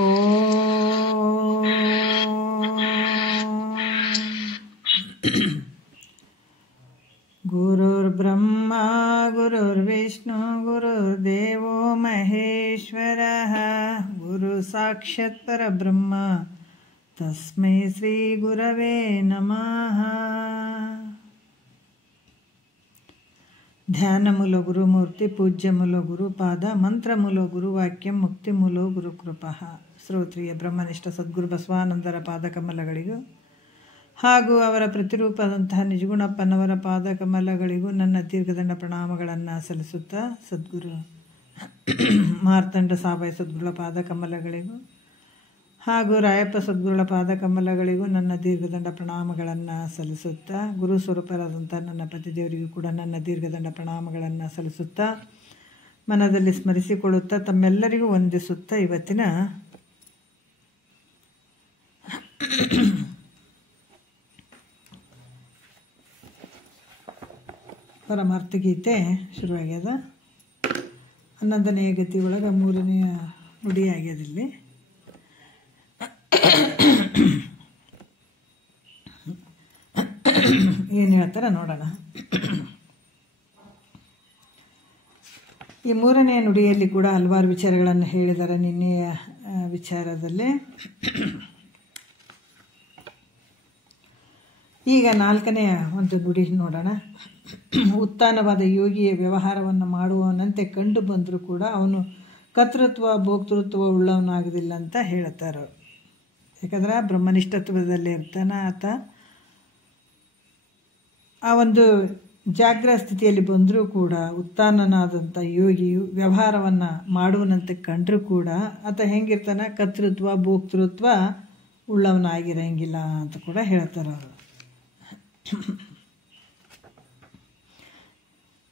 ಓಂ ಗುರುರ್ಬ್ರಹ್ಮ ಗುರುರ್ವಿಷ್ಣು ಗುರುರ್ದೇವೋ ಮಹೇಶ್ವರಃ ಗುರು ಸಾಕ್ಷಾತ್ ಪರಬ್ರಹ್ಮ ತಸ್ಮೈ ಶ್ರೀ ಗುರವೇ ನಮಃ. ಧ್ಯಾನ ಮೂಲ ಗುರುಮೂರ್ತಿ ಪೂಜ್ಯ ಮೂಲ ಗುರುಪಾದ ಮಂತ್ರ ಮೂಲ ಗುರುವಾಕ್ಯ ಮುಕ್ತಿ ಮೂಲ ಗುರುಕೃಪಃ. ಶ್ರೋತ್ರಿಯ ಬ್ರಹ್ಮನಿಷ್ಠ ಸದ್ಗುರು ಬಸವಾನಂದರ ಪಾದಕಮಲಗಳಿಗೂ ಹಾಗೂ ಅವರ ಪ್ರತಿರೂಪದಂತಹ ನಿಜಗುಣಪ್ಪನವರ ಪಾದಕಮಲಗಳಿಗೂ ನನ್ನ ದೀರ್ಘದಂಡ ಪ್ರಣಾಮಗಳನ್ನು ಸಲ್ಲಿಸುತ್ತಾ, ಸದ್ಗುರು ಮಾರ್ತಂಡ ಸಾಬಾಯಿ ಸದ್ಗುರುಳ ಪಾದಕಮಲಗಳಿಗೂ ಹಾಗೂ ರಾಯಪ್ಪ ಸದ್ಗುರುಳ ಪಾದಕಮಲಗಳಿಗೂ ನನ್ನ ದೀರ್ಘದಂಡ ಪ್ರಣಾಮಗಳನ್ನು ಸಲ್ಲಿಸುತ್ತಾ, ಗುರು ಸ್ವರೂಪರಾದಂಥ ನನ್ನ ಪತಿದೇವರಿಗೂ ಕೂಡ ನನ್ನ ದೀರ್ಘದಂಡ ಪ್ರಣಾಮಗಳನ್ನು ಸಲ್ಲಿಸುತ್ತಾ, ಮನದಲ್ಲಿ ಸ್ಮರಿಸಿಕೊಳ್ಳುತ್ತಾ, ತಮ್ಮೆಲ್ಲರಿಗೂ ವಂದಿಸುತ್ತಾ, ಇವತ್ತಿನ ಪರಮಾರ್ಥಗೀತೆ ಶುರುವಾಗ್ಯದ. 11ನೇ ಗತಿ ಒಳಗೆ 3ನೇ ನುಡಿ ಆಗ್ಯದಿಲ್ಲಿ. ಏನು ಹೇಳ್ತಾರ ನೋಡೋಣ. ಈ 3ನೇ ನುಡಿಯಲ್ಲಿ ಕೂಡ ಹಲವಾರು ವಿಚಾರಗಳನ್ನು ಹೇಳಿದ್ದಾರೆ. ನಿನ್ನೆಯ ವಿಚಾರದಲ್ಲಿ ಈಗ 4ನೇ ಒಂದು ನುಡಿ ನೋಡೋಣ. ಉತ್ಥಾನವಾದ ಯೋಗಿಯ ವ್ಯವಹಾರವನ್ನು ಮಾಡುವವನಂತೆ ಕಂಡು ಬಂದರೂ ಕೂಡ ಅವನು ಕರ್ತೃತ್ವ ಭೋಕ್ತೃತ್ವ ಉಳ್ಳವನಾಗೋದಿಲ್ಲ ಅಂತ ಹೇಳ್ತಾರೆ. ಯಾಕಂದ್ರೆ ಬ್ರಹ್ಮನಿಷ್ಠತ್ವದಲ್ಲಿ ಇರ್ತಾನೆ ಆತ. ಆ ಒಂದು ಜಾಗ್ರ ಸ್ಥಿತಿಯಲ್ಲಿ ಬಂದರೂ ಕೂಡ ಉತ್ಥಾನನಾದಂಥ ಯೋಗಿಯು ವ್ಯವಹಾರವನ್ನು ಮಾಡುವನಂತೆ ಕಂಡರೂ ಕೂಡ ಆತ ಹೆಂಗಿರ್ತಾನೆ, ಕರ್ತೃತ್ವ ಭೋಕ್ತೃತ್ವ ಉಳ್ಳವನಾಗಿರಂಗಿಲ್ಲ ಅಂತ ಕೂಡ ಹೇಳ್ತಾರೆ ಅವರು.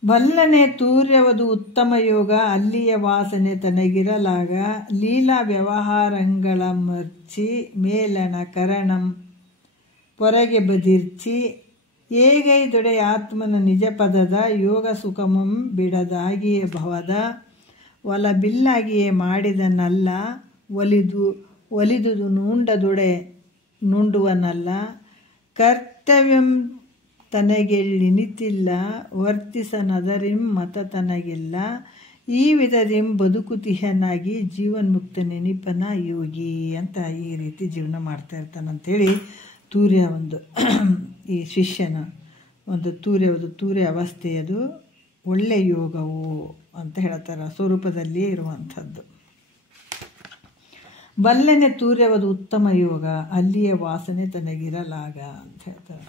ಬಲ್ಲನೆ ತೂರ್ಯವದು ಉತ್ತಮ ಯೋಗ ಅಲ್ಲಿಯ ವಾಸನೆ ತನಗಿರಲಾಗ ಲೀಲಾ ವ್ಯವಹಾರಂಗಳ ಮರ್ಚಿ ಮೇಲಣ ಕರಣಂ ಪೊರಗೆ ಬದಿರ್ಚಿ ಏಗೈದೊಡೆ ಆತ್ಮನ ನಿಜ ಪದದ ಯೋಗ ಸುಖಮಂ ಬಿಡದಾಗಿಯೇ ಭವದ ಒಲ ಬಿಲ್ಲಾಗಿಯೇ ಮಾಡಿದನಲ್ಲ ಒಲಿದುದು ನೂಂಡದೊಡೆ ನುಂಡುವನಲ್ಲ ಕರ್ತವ್ಯಂ ತನಗೆಳ್ಳಿನಿತಿಲ್ಲ ವರ್ತಿಸನದರಿಂ ಮತ ತನಗಿಲ್ಲ ಈ ವಿಧದಿಂ ಬದುಕುತಿಹನಾಗಿ ಜೀವನ್ಮುಕ್ತ ನೆನಿಪನ ಯೋಗಿ ಅಂತ ಈ ರೀತಿ ಜೀವನ ಮಾಡ್ತಾ ಇರ್ತಾನಂತೇಳಿ ತೂರ್ಯ ಒಂದು ಈ ಶಿಷ್ಯನ ಒಂದು ತೂರ್ಯ ಅವಸ್ಥೆಯದು ಒಳ್ಳೆ ಯೋಗವು ಅಂತ ಹೇಳ್ತಾರೆ. ಸ್ವರೂಪದಲ್ಲಿಯೇ ಇರುವಂಥದ್ದು. ಬಲ್ಲೆನೆ ತೂರ್ಯವದು ಉತ್ತಮ ಯೋಗ ಅಲ್ಲಿಯ ವಾಸನೆ ತನಗಿರಲಾಗ ಅಂತ ಹೇಳ್ತಾರೆ.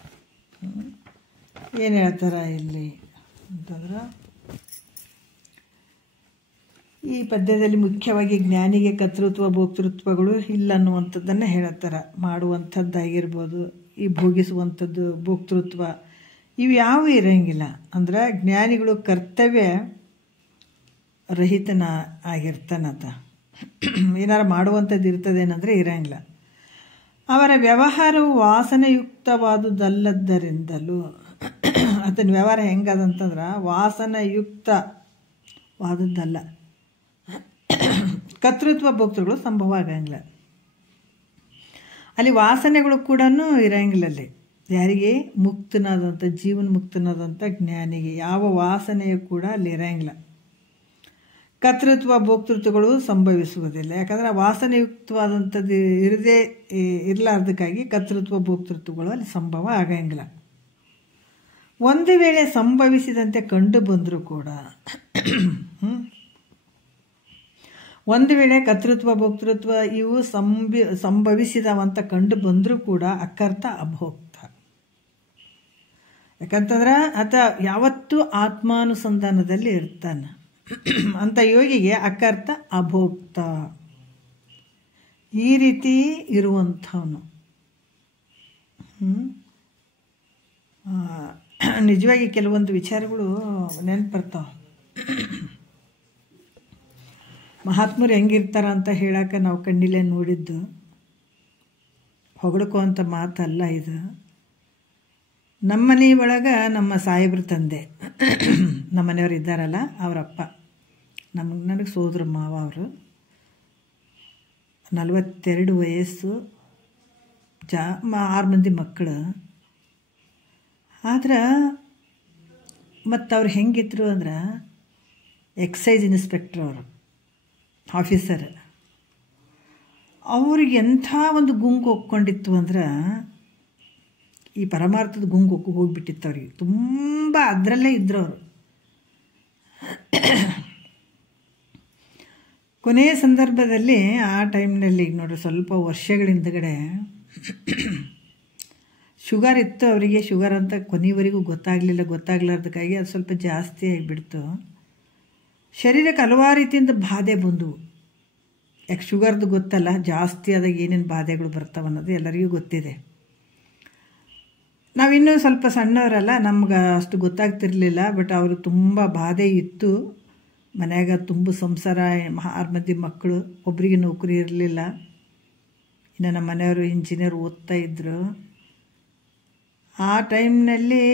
ಏನು ಹೇಳ್ತಾರ ಇಲ್ಲಿ ಅಂತಂದ್ರೆ, ಈ ಪದ್ಯದಲ್ಲಿ ಮುಖ್ಯವಾಗಿ ಜ್ಞಾನಿಗೆ ಕರ್ತೃತ್ವ ಭೋಕ್ತೃತ್ವಗಳು ಇಲ್ಲ ಅನ್ನುವಂಥದ್ದನ್ನು ಹೇಳ್ತಾರೆ. ಮಾಡುವಂಥದ್ದಾಗಿರ್ಬೋದು, ಈ ಭೋಗಿಸುವಂಥದ್ದು ಭೋಕ್ತೃತ್ವ ಇವು ಯಾವ ಇರೋಂಗಿಲ್ಲ. ಅಂದ್ರೆ ಜ್ಞಾನಿಗಳು ಕರ್ತವ್ಯ ರಹಿತನ ಆಗಿರ್ತಾನಂತ. ಏನಾರು ಮಾಡುವಂಥದ್ದು ಇರ್ತದೇನಂದರೆ ಇರೋಂಗಿಲ್ಲ. ಅವರ ವ್ಯವಹಾರವು ವಾಸನಯುಕ್ತವಾದುದಲ್ಲದ್ದರಿಂದಲೂ ಆತನ ವ್ಯವಹಾರ ಹೆಂಗದಂತಂದ್ರೆ ವಾಸನಯುಕ್ತವಾದದ್ದಲ್ಲ. ಕರ್ತೃತ್ವ ಭೋಕ್ತೃಗಳು ಸಂಭವ ಆಗಂಗಿಲ್ಲ. ಅಲ್ಲಿ ವಾಸನೆಗಳು ಕೂಡ ಇರಂಗಿಲ್ಲ. ಅಲ್ಲಿ ಯಾರಿಗೆ ಮುಕ್ತನಾದಂಥ ಜೀವನ ಮುಕ್ತನಾದಂಥ ಜ್ಞಾನಿಗೆ ಯಾವ ವಾಸನೆಯು ಕೂಡ ಅಲ್ಲಿ ಇರಂಗಿಲ್ಲ. ಕರ್ತೃತ್ವ ಭೋಕ್ತೃತ್ವಗಳು ಸಂಭವಿಸುವುದಿಲ್ಲ. ಯಾಕಂದರೆ ವಾಸನೆಯುಕ್ತವಾದಂಥದ್ದು ಇರಲಾರ್ದಕ್ಕಾಗಿ ಕರ್ತೃತ್ವ ಭೋಕ್ತೃತ್ವಗಳು ಅಲ್ಲಿ ಸಂಭವ ಆಗಂಗಿಲ್ಲ. ಒಂದು ವೇಳೆ ಸಂಭವಿಸಿದಂತೆ ಕಂಡು ಬಂದರೂ ಕೂಡ ಒಂದು ವೇಳೆ ಕರ್ತೃತ್ವ ಭೋಕ್ತೃತ್ವ ಇವು ಸಂಭವಿಸಿದವಂತ ಕಂಡು ಬಂದರೂ ಕೂಡ ಅಕರ್ತ ಅಭೋಕ್ತ. ಯಾಕಂತಂದ್ರೆ ಆತ ಯಾವತ್ತೂ ಆತ್ಮಾನುಸಂಧಾನದಲ್ಲಿ ಇರ್ತಾನೆ. ಅಂತ ಯೋಗಿಗೆ ಅಕರ್ತ ಅಭೋಕ್ತ ಈ ರೀತಿ ಇರುವಂಥವನು. ನಿಜವಾಗಿ ಕೆಲವೊಂದು ವಿಚಾರಗಳು ನೆನಪು ಬರ್ತಾವೆ. ಮಹಾತ್ಮರು ಹೆಂಗಿರ್ತಾರ ಅಂತ ಹೇಳಕ್ಕೆ ನಾವು ಕಣ್ಣಿಲೆ ನೋಡಿದ್ದು, ಹೊಗಳ್ಕೋಂಥ ಮಾತಲ್ಲ ಇದು. ನಮ್ಮನೆ ಒಳಗೆ ನಮ್ಮ ಸಾಹೇಬ್ರ ತಂದೆ, ನಮ್ಮ ಮನೆಯವ್ರು ಇದ್ದಾರಲ್ಲ ಅವರಪ್ಪ, ನನಗೆ ಸೋದರ ಮಾವ ಅವರು. 42 ವಯಸ್ಸು, 6 ಮಂದಿ ಮಕ್ಕಳು. ಆದ್ರೆ ಮತ್ತು ಅವ್ರು ಹೆಂಗಿದ್ರು ಅಂದ್ರೆ ಎಕ್ಸೈಸ್ ಇನ್ಸ್ಪೆಕ್ಟ್ರ್ ಅವರು, ಆಫೀಸರ್. ಅವ್ರಿಗೆ ಎಂಥ ಒಂದು ಗುಂಗು ಒಕ್ಕೊಂಡಿತ್ತು ಅಂದ್ರೆ ಈ ಪರಮಾರ್ಥದ ಗುಂಗು ಹೋಗಿಬಿಟ್ಟಿತ್ತು ಅವ್ರಿಗೆ. ತುಂಬ ಅದರಲ್ಲೇ ಇದ್ರು ಅವರು. ಕೊನೆಯ ಸಂದರ್ಭದಲ್ಲಿ ಆ ಟೈಮ್ನಲ್ಲಿ ನೋಡ್ರಿ, ಸ್ವಲ್ಪ ವರ್ಷಗಳ ಹಿಂದಗಡೆ ಶುಗರ್ ಇತ್ತು ಅವರಿಗೆ. ಶುಗರ್ ಅಂತ ಕೊನೆಯವರೆಗೂ ಗೊತ್ತಾಗಲಾರ್ದಕ್ಕಾಗಿ ಅದು ಸ್ವಲ್ಪ ಜಾಸ್ತಿ ಆಗಿಬಿಡ್ತು. ಶರೀರಕ್ಕೆ ಹಲವಾರು ರೀತಿಯಿಂದ ಬಾಧೆ ಬಂದವು. ಯಾಕೆ ಶುಗರ್ದು ಗೊತ್ತಲ್ಲ, ಜಾಸ್ತಿ ಆದಾಗ ಏನೇನು ಬಾಧೆಗಳು ಬರ್ತಾವೆ ಅನ್ನೋದು ಎಲ್ಲರಿಗೂ ಗೊತ್ತಿದೆ. ನಾವಿನ್ನೂ ಸ್ವಲ್ಪ ಸಣ್ಣವರಲ್ಲ, ನಮ್ಗೆ ಅಷ್ಟು ಗೊತ್ತಾಗ್ತಿರ್ಲಿಲ್ಲ. ಬಟ್ ಅವರು ತುಂಬ ಬಾಧೆ ಇತ್ತು. ಮನ್ಯಾಗ ತುಂಬ ಸಂಸಾರ, 6 ಮಂದಿ ಮಕ್ಕಳು, ಒಬ್ಬರಿಗೆ ನೌಕರಿ ಇರಲಿಲ್ಲ. ಇನ್ನು ನಮ್ಮ ಮನೆಯವರು ಇಂಜಿನಿಯರ್ ಓದ್ತಾ ಇದ್ದರು. ಆ ಟೈಮ್ನಲ್ಲಿ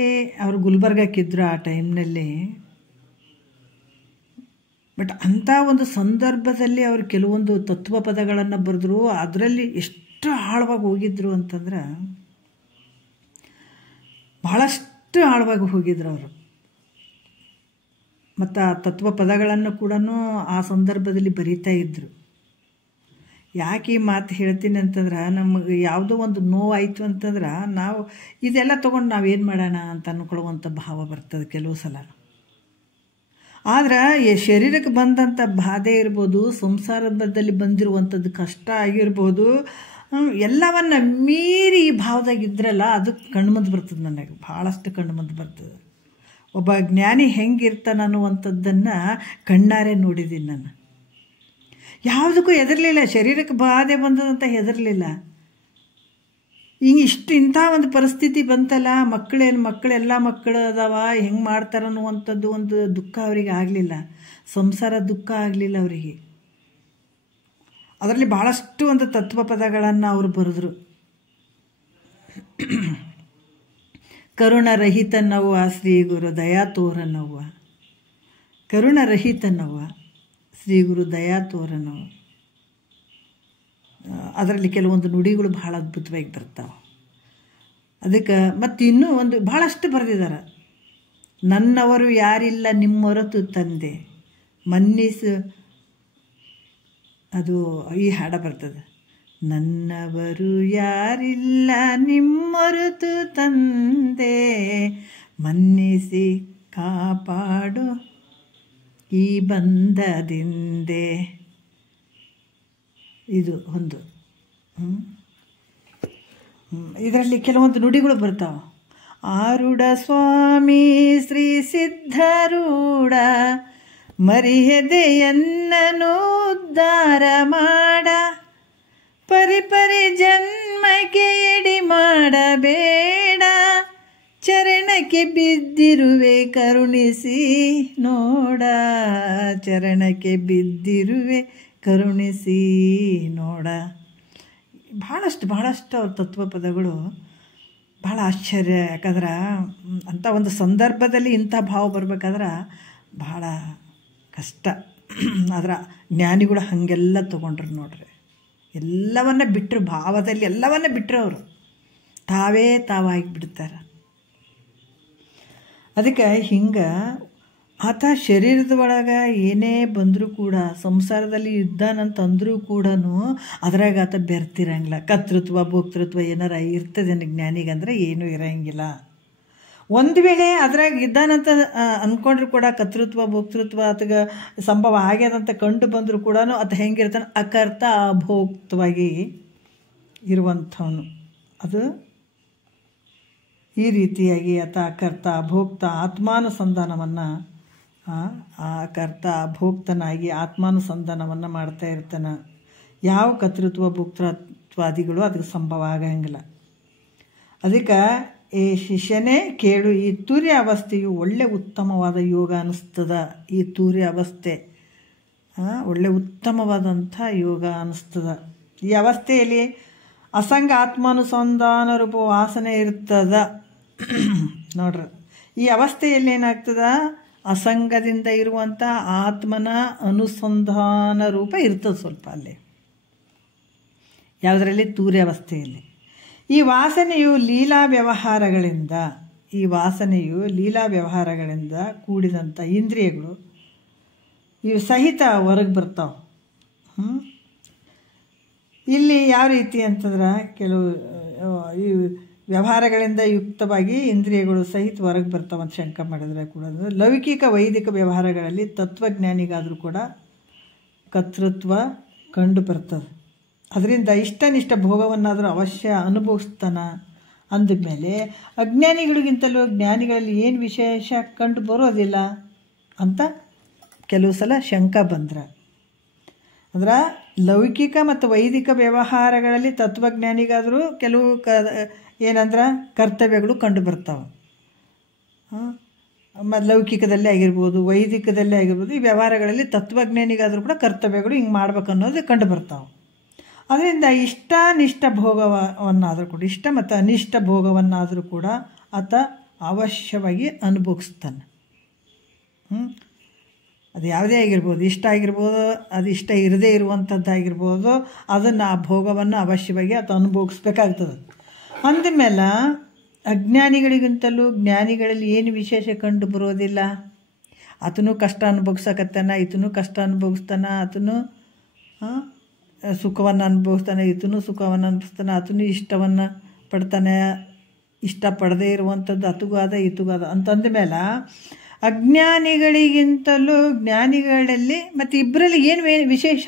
ಅವರು ಗುಲ್ಬರ್ಗಕ್ಕಿದ್ರು ಆ ಟೈಮ್ನಲ್ಲಿ. ಬಟ್ ಅಂಥ ಒಂದು ಸಂದರ್ಭದಲ್ಲಿ ಅವರು ಕೆಲವೊಂದು ತತ್ವ ಪದಗಳನ್ನು ಬರೆದ್ರು. ಅದರಲ್ಲಿ ಎಷ್ಟು ಆಳವಾಗಿ ಹೋಗಿದ್ರು ಅಂತಂದ್ರೆ ಬಹಳಷ್ಟು ಆಳವಾಗಿ ಹೋಗಿದ್ರು ಅವರು. ಮತ್ತು ಆ ತತ್ವ ಪದಗಳನ್ನು ಕೂಡ ಆ ಸಂದರ್ಭದಲ್ಲಿ ಬರೀತಾ ಇದ್ದರು. ಯಾಕೆ ಈ ಮಾತು ಹೇಳ್ತೀನಿ ಅಂತಂದ್ರೆ, ನಮಗೆ ಯಾವುದೋ ಒಂದು ನೋವಾಯಿತು ಅಂತಂದ್ರೆ ನಾವು ಇದೆಲ್ಲ ತೊಗೊಂಡು ನಾವೇನು ಮಾಡೋಣ ಅಂತ ಅಂದ್ಕೊಳ್ಳುವಂಥ ಭಾವ ಬರ್ತದೆ ಕೆಲವು ಸಲ. ಆದ್ರೆ ಶರೀರಕ್ಕೆ ಬಂದಂಥ ಬಾಧೆ ಇರ್ಬೋದು, ಸಂಸಾರದಲ್ಲಿ ಬಂದಿರುವಂಥದ್ದು ಕಷ್ಟ ಆಗಿರ್ಬೋದು, ಎಲ್ಲವನ್ನ ಮೀರಿ ಈ ಭಾವದಾಗಿದ್ರಲ್ಲ, ಅದು ಕಣ್ಮುಂದೆ ಬರ್ತದೆ. ನನಗೆ ಭಾಳಷ್ಟು ಕಣ್ಮುಂದೆ ಬರ್ತದೆ. ಒಬ್ಬ ಜ್ಞಾನಿ ಹೆಂಗಿರ್ತಾನೆ ಅನ್ನುವಂಥದ್ದನ್ನು ಕಣ್ಣಾರೆ ನೋಡಿದ್ದೀನಿ ನಾನು. ಯಾವುದಕ್ಕೂ ಹೆದರಲಿಲ್ಲ. ಶರೀರಕ್ಕೆ ಬಾಧೆ ಬಂದದಂತ ಹೆದರಲಿಲ್ಲ. ಹಿಂಗೆ ಇಂಥ ಒಂದು ಪರಿಸ್ಥಿತಿ ಬಂತಲ್ಲ, ಮಕ್ಕಳೆಲ್ಲ ಮಕ್ಕಳು ಅದಾವ, ಹೆಂಗೆ ಮಾಡ್ತಾರೆ ಅನ್ನುವಂಥದ್ದು ಒಂದು ದುಃಖ ಅವರಿಗೆ ಆಗಲಿಲ್ಲ. ಸಂಸಾರ ದುಃಖ ಆಗಲಿಲ್ಲ ಅವರಿಗೆ. ಅದರಲ್ಲಿ ಭಾಳಷ್ಟು ಒಂದು ತತ್ವ ಪದಗಳನ್ನು ಅವರು ಬರೆದ್ರು. ಕರುಣರಹಿತನವ್ವ ಶ್ರೀ ಗುರು ದಯಾ ತೋರನವ್ವ, ಕರುಣರಹಿತನವ್ವ ಶ್ರೀ ಗುರು ದಯಾ ತೋರನವ್ವ. ಅದರಲ್ಲಿ ಕೆಲವೊಂದು ನುಡಿಗಳು ಭಾಳ ಅದ್ಭುತವಾಗಿ ಬರ್ತಾವೆ. ಅದಕ್ಕೆ ಮತ್ತು ಇನ್ನೂ ಒಂದು ಭಾಳಷ್ಟು ಬರೆದಿದ್ದಾರೆ. ನನ್ನವರು ಯಾರಿಲ್ಲ ನಿಮ್ಮೊರತು ತಂದೆ ಮನ್ನಿಸು, ಅದು ಈ ಹಾಡ ಬರ್ತದೆ. ನನ್ನವರು ಯಾರಿಲ್ಲ ನಿಮ್ಮೊರತು ತಂದೆ ಮನ್ನಿಸಿ ಕಾಪಾಡು ಈ ಬಂಧದಿಂದೆ. ಇದು ಒಂದು. ಇದರಲ್ಲಿ ಕೆಲವೊಂದು ನುಡಿಗಳು ಬರ್ತಾವೆ. ಆರುಡ ಸ್ವಾಮಿ ಶ್ರೀ ಸಿದ್ಧಾರೂಢ ಮರಿಯದೆಯನ್ನನು ಉದ್ಧಾರ ಮಾಡ, ಪರಿಪರಿ ಜನ್ಮಕ್ಕೆ ಎಡಿ ಮಾಡಬೇಡ, ಚರಣಕ್ಕೆ ಬಿದ್ದಿರುವೆ ಕರುಣಿಸಿ ನೋಡ, ಚರಣಕ್ಕೆ ಬಿದ್ದಿರುವೆ ಕರುಣಿಸಿ ನೋಡ. ಭಾಳಷ್ಟು ಅವ್ರ ತತ್ವ ಪದಗಳು ಭಾಳ ಆಶ್ಚರ್ಯ. ಯಾಕಂದ್ರೆ ಅಂಥ ಒಂದು ಸಂದರ್ಭದಲ್ಲಿ ಇಂಥ ಭಾವ ಬರ್ಬೇಕಾದ್ರೆ ಭಾಳ ಕಷ್ಟ. ಆದ್ರೆ ಜ್ಞಾನಿಗಳು ಹಾಗೆಲ್ಲ ತೊಗೊಂಡ್ರು ನೋಡ್ರಿ. ಎಲ್ಲವನ್ನ ಬಿಟ್ಟರು, ಭಾವದಲ್ಲಿ ಎಲ್ಲವನ್ನ ಬಿಟ್ಟರು ಅವರು. ತಾವಾಗಿ ಬಿಡ್ತಾರೆ. ಅದಕ್ಕೆ ಹಿಂಗೆ ಆತ ಶರೀರದ ಒಳಗೆ ಏನೇ ಬಂದರೂ ಕೂಡ, ಸಂಸಾರದಲ್ಲಿ ಇದ್ದಾನಂತಂದ್ರೂ ಕೂಡ ಅದ್ರಾಗ ಆತ ಬೆರ್ತಿರಂಗಿಲ್ಲ. ಕರ್ತೃತ್ವ ಭೋಕ್ತೃತ್ವ ಏನಾರ ಇರ್ತದೆ ಜ್ಞಾನಿಗಂದ್ರೆ ಏನೂ ಇರೋಂಗಿಲ್ಲ. ಒಂದು ವೇಳೆ ಅದ್ರಾಗ ಇದ್ದಾನಂತ ಅಂದ್ಕೊಂಡ್ರು ಕೂಡ ಕರ್ತೃತ್ವ ಭೋಕ್ತೃತ್ವ ಆತಗ ಸಂಭವ ಆಗ್ಯದಂತ ಕಂಡು ಬಂದರೂ ಕೂಡ ಅದು ಹೆಂಗಿರ್ತಾನೆ, ಅಕರ್ತ ಅಭೋಕ್ತವಾಗಿ ಇರುವಂಥವನು. ಅದು ಈ ರೀತಿಯಾಗಿ ಆತ ಕರ್ತ ಅಭೋಕ್ತ ಆತ್ಮಾನುಸಂಧಾನವನ್ನು, ಆ ಕರ್ತ ಅಭೋಕ್ತನಾಗಿ ಆತ್ಮಾನುಸಂಧಾನವನ್ನು ಮಾಡ್ತಾ ಇರ್ತಾನೆ. ಯಾವ ಕರ್ತೃತ್ವ ಭೋಕ್ತೃತ್ವಾದಿಗಳು ಅದಕ್ಕೆ ಸಂಭವ ಆಗಂಗಿಲ್ಲ. ಅದಕ್ಕೆ ಈ ಶಿಷ್ಯನೇ ಕೇಳು, ಈ ತುರ್ಯ ಅವಸ್ಥೆಯು ಒಳ್ಳೆ ಉತ್ತಮವಾದ ಯೋಗ ಅನ್ನಿಸ್ತದ. ಈ ತುರ್ಯ ಅವಸ್ಥೆ ಒಳ್ಳೆ ಉತ್ತಮವಾದಂಥ ಯೋಗ ಅನ್ನಿಸ್ತದ. ಈ ಅವಸ್ಥೆಯಲ್ಲಿ ಅಸಂಗ ಆತ್ಮಾನುಸಂಧಾನ ರೂಪ ವಾಸನೆ ಇರ್ತದ ನೋಡ್ರಿ. ಈ ಅವಸ್ಥೆಯಲ್ಲಿ ಏನಾಗ್ತದ, ಅಸಂಗದಿಂದ ಇರುವಂಥ ಆತ್ಮನ ಅನುಸಂಧಾನ ರೂಪ ಇರ್ತದೆ ಸ್ವಲ್ಪ ಅಲ್ಲಿ. ಯಾವುದರಲ್ಲಿ? ತುರ್ಯಾವಸ್ಥೆಯಲ್ಲಿ. ಈ ವಾಸನೆಯು ಲೀಲಾ ವ್ಯವಹಾರಗಳಿಂದ ಕೂಡಿದಂಥ ಇಂದ್ರಿಯಗಳು ಇವು ಸಹಿತ ಹೊರಗೆ ಬರ್ತಾವೆ. ಇಲ್ಲಿ ಯಾವ ರೀತಿ ಅಂತಂದ್ರೆ ಕೆಲವು ಈ ವ್ಯವಹಾರಗಳಿಂದ ಯುಕ್ತವಾಗಿ ಇಂದ್ರಿಯಗಳು ಸಹಿತ ಹೊರಗೆ ಬರ್ತಾವಂತ ಶಂಕ ಮಾಡಿದ್ರೆ ಕೂಡ ಲೌಕಿಕ ವೈದಿಕ ವ್ಯವಹಾರಗಳಲ್ಲಿ ತತ್ವಜ್ಞಾನಿಗಾದರೂ ಕೂಡ ಕರ್ತೃತ್ವ ಕಂಡು ಬರ್ತದೆ. ಅದರಿಂದ ಇಷ್ಟನಿಷ್ಟ ಭೋಗವನ್ನಾದರೂ ಅವಶ್ಯ ಅನುಭವಿಸ್ತಾನ. ಅಂದಮೇಲೆ ಅಜ್ಞಾನಿಗಳಿಗಿಂತಲೂ ಜ್ಞಾನಿಗಳಲ್ಲಿ ಏನು ವಿಶೇಷ ಕಂಡು ಬರೋದಿಲ್ಲ ಅಂತ ಕೆಲವು ಸಲ ಶಂಕ ಬಂದ್ರೆ, ಅಂದ್ರೆ ಲೌಕಿಕ ಮತ್ತು ವೈದಿಕ ವ್ಯವಹಾರಗಳಲ್ಲಿ ತತ್ವಜ್ಞಾನಿಗಾದರೂ ಕೆಲವು ಏನಂದ್ರೆ ಕರ್ತವ್ಯಗಳು ಕಂಡು ಬರ್ತಾವೆ. ಲೌಕಿಕದಲ್ಲೇ ಆಗಿರ್ಬೋದು, ವೈದಿಕದಲ್ಲೇ ಆಗಿರ್ಬೋದು, ಈ ವ್ಯವಹಾರಗಳಲ್ಲಿ ತತ್ವಜ್ಞಾನಿಗಾದರೂ ಕೂಡ ಕರ್ತವ್ಯಗಳು ಹಿಂಗೆ ಮಾಡ್ಬೇಕು ಅನ್ನೋದು ಕಂಡು ಬರ್ತಾವೆ. ಅದರಿಂದ ಇಷ್ಟಾನಿಷ್ಟ ಭೋಗವನ್ನಾದರೂ ಕೂಡ, ಇಷ್ಟ ಮತ್ತು ಅನಿಷ್ಟ ಭೋಗವನ್ನಾದರೂ ಕೂಡ ಆತ ಅವಶ್ಯವಾಗಿ ಅನುಭವಿಸ್ತಾನೆ. ಅದು ಯಾವುದೇ ಆಗಿರ್ಬೋದು, ಇಷ್ಟ ಆಗಿರ್ಬೋದು, ಅದು ಇಷ್ಟ ಇರದೇ ಇರುವಂಥದ್ದಾಗಿರ್ಬೋದು, ಅದನ್ನು ಆ ಭೋಗವನ್ನು ಅವಶ್ಯವಾಗಿ ಆತ ಅನುಭವಿಸ್ಬೇಕಾಗ್ತದೆ. ಅಂದಮೇಲೆ ಅಜ್ಞಾನಿಗಳಿಗಿಂತಲೂ ಜ್ಞಾನಿಗಳಲ್ಲಿ ಏನು ವಿಶೇಷ ಕಂಡು ಬರೋದಿಲ್ಲ. ಆತನೂ ಕಷ್ಟ ಅನುಭವಿಸಕತ್ತಾನ, ಈತನೂ ಕಷ್ಟ ಅನುಭವಿಸ್ತಾನೆ, ಆತನೂ ಸುಖವನ್ನು ಅನುಭವಿಸ್ತಾನೆ, ಈತನೂ ಸುಖವನ್ನು ಅನುಭವಿಸ್ತಾನೆ, ಆತನೂ ಇಷ್ಟವನ್ನು ಪಡ್ತಾನೆ, ಇಷ್ಟಪಡದೇ ಇರುವಂಥದ್ದು ಅತಗೂ ಆದ ಈತಗೂ ಆದ ಅಂತಂದ ಮೇಲೆ ಅಜ್ಞಾನಿಗಳಿಗಿಂತಲೂ ಜ್ಞಾನಿಗಳಲ್ಲಿ ಮತ್ತು ಇಬ್ಬರಲ್ಲಿ ಏನು ವಿಶೇಷ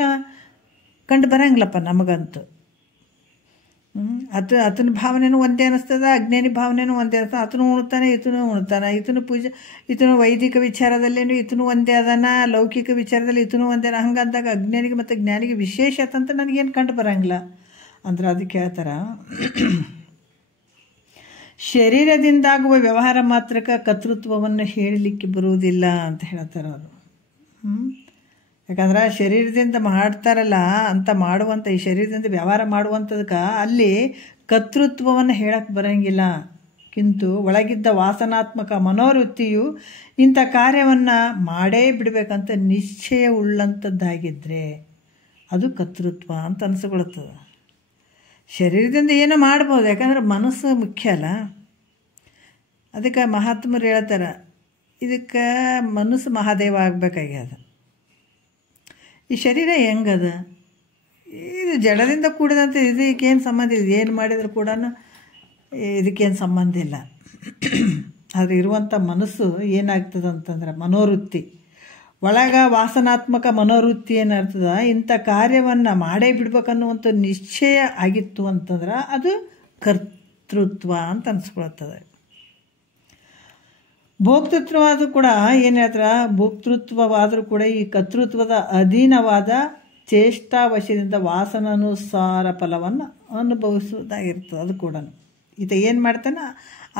ಕಂಡು ಬರೋಂಗಿಲ್ಲಪ್ಪ ನಮಗಂತೂ. ಆತನ ಭಾವನೆಯೂ ಒಂದೇ ಅನ್ನಿಸ್ತದ, ಅಜ್ಞಾನಿ ಭಾವನೆಯೂ ಒಂದೇ ಅನ್ನಿಸ್ತದೆ. ಆತನು ಉಣ್ತಾನೆ, ಈತನು ಪೂಜೆ, ಈತನು ವೈದಿಕ ವಿಚಾರದಲ್ಲೇನು ಈತನು ಒಂದೇ ಅದಾನ, ಲೌಕಿಕ ವಿಚಾರದಲ್ಲಿ ಈತನು ಒಂದೇ. ಹಂಗಂದಾಗ ಅಜ್ಞಾನಿಗೆ ಮತ್ತು ಜ್ಞಾನಿಗೆ ವಿಶೇಷತೆ ಅಂತ ನನಗೇನು ಕಂಡು ಬರೋಂಗಿಲ್ಲ ಅಂದ್ರೆ ಅದಕ್ಕೆ ಹೇಳ್ತಾರೆ, ಶರೀರದಿಂದಾಗುವ ವ್ಯವಹಾರ ಮಾತ್ರಕ್ಕೆ ಕರ್ತೃತ್ವವನ್ನು ಹೇಳಲಿಕ್ಕೆ ಬರುವುದಿಲ್ಲ ಅಂತ ಹೇಳ್ತಾರೆ ಅವರು. ಯಾಕಂದ್ರೆ ಶರೀರದಿಂದ ಮಾಡ್ತಾರಲ್ಲ ಅಂತ ಮಾಡುವಂಥ, ಈ ಶರೀರದಿಂದ ವ್ಯವಹಾರ ಮಾಡುವಂಥದಕ್ಕೆ ಅಲ್ಲಿ ಕರ್ತೃತ್ವವನ್ನು ಹೇಳಕ್ಕೆ ಬರೋಂಗಿಲ್ಲ. ಕಿಂತು ಒಳಗಿದ್ದ ವಾಸನಾತ್ಮಕ ಮನೋವೃತ್ತಿಯು ಇಂಥ ಕಾರ್ಯವನ್ನು ಮಾಡೇ ಬಿಡಬೇಕಂತ ನಿಶ್ಚಯ ಉಳ್ಳಂಥದ್ದಾಗಿದ್ದರೆ ಅದು ಕರ್ತೃತ್ವ ಅಂತ ಅನಿಸ್ಕೊಳ್ತದೆ. ಶರೀರದಿಂದ ಏನೋ ಮಾಡ್ಬೋದು, ಯಾಕಂದ್ರೆ ಮನಸ್ಸು ಮುಖ್ಯ ಅಲ್ಲ. ಅದಕ್ಕೆ ಮಹಾತ್ಮರು ಹೇಳ್ತಾರೆ, ಇದಕ್ಕೆ ಮನಸ್ಸು ಮಹಾದೇವ ಆಗಬೇಕಾಗ್ಯದ. ಈ ಶರೀರ ಹೆಂಗದ, ಇದು ಜಡದಿಂದ ಕೂಡಿದಂಥ, ಇದಕ್ಕೇನು ಸಂಬಂಧ ಇಲ್ಲ. ಏನು ಮಾಡಿದರೂ ಕೂಡ ಇದಕ್ಕೇನು ಸಂಬಂಧ ಇಲ್ಲ. ಆದರೆ ಇರುವಂಥ ಮನಸ್ಸು ಏನಾಗ್ತದೆ ಅಂತಂದ್ರೆ ಮನೋವೃತ್ತಿ, ಒಳಗ ವಾಸನಾತ್ಮಕ ಮನೋವೃತ್ತಿ ಏನಾಗ್ತದೆ, ಇಂಥ ಕಾರ್ಯವನ್ನು ಮಾಡೇ ಬಿಡ್ಬೇಕನ್ನುವಂಥ ನಿಶ್ಚಯ ಆಗಿತ್ತು ಅಂತಂದ್ರೆ ಅದು ಕರ್ತೃತ್ವ ಅಂತ ಅನಿಸ್ಕೊಳ್ತದೆ. ಭೋಕ್ತೃತ್ವವಾದರೂ ಕೂಡ ಏನು ಹೇಳ್ತಾರೆ, ಭೋಕ್ತೃತ್ವವಾದರೂ ಕೂಡ ಈ ಕರ್ತೃತ್ವದ ಅಧೀನವಾದ ಚೇಷ್ಟಾವಶದಿಂದ ವಾಸನಾನುಸಾರ ಫಲವನ್ನು ಅನುಭವಿಸುವುದಾಗಿರ್ತದೆ. ಅದು ಕೂಡ ಈತ ಏನು ಮಾಡ್ತಾನೆ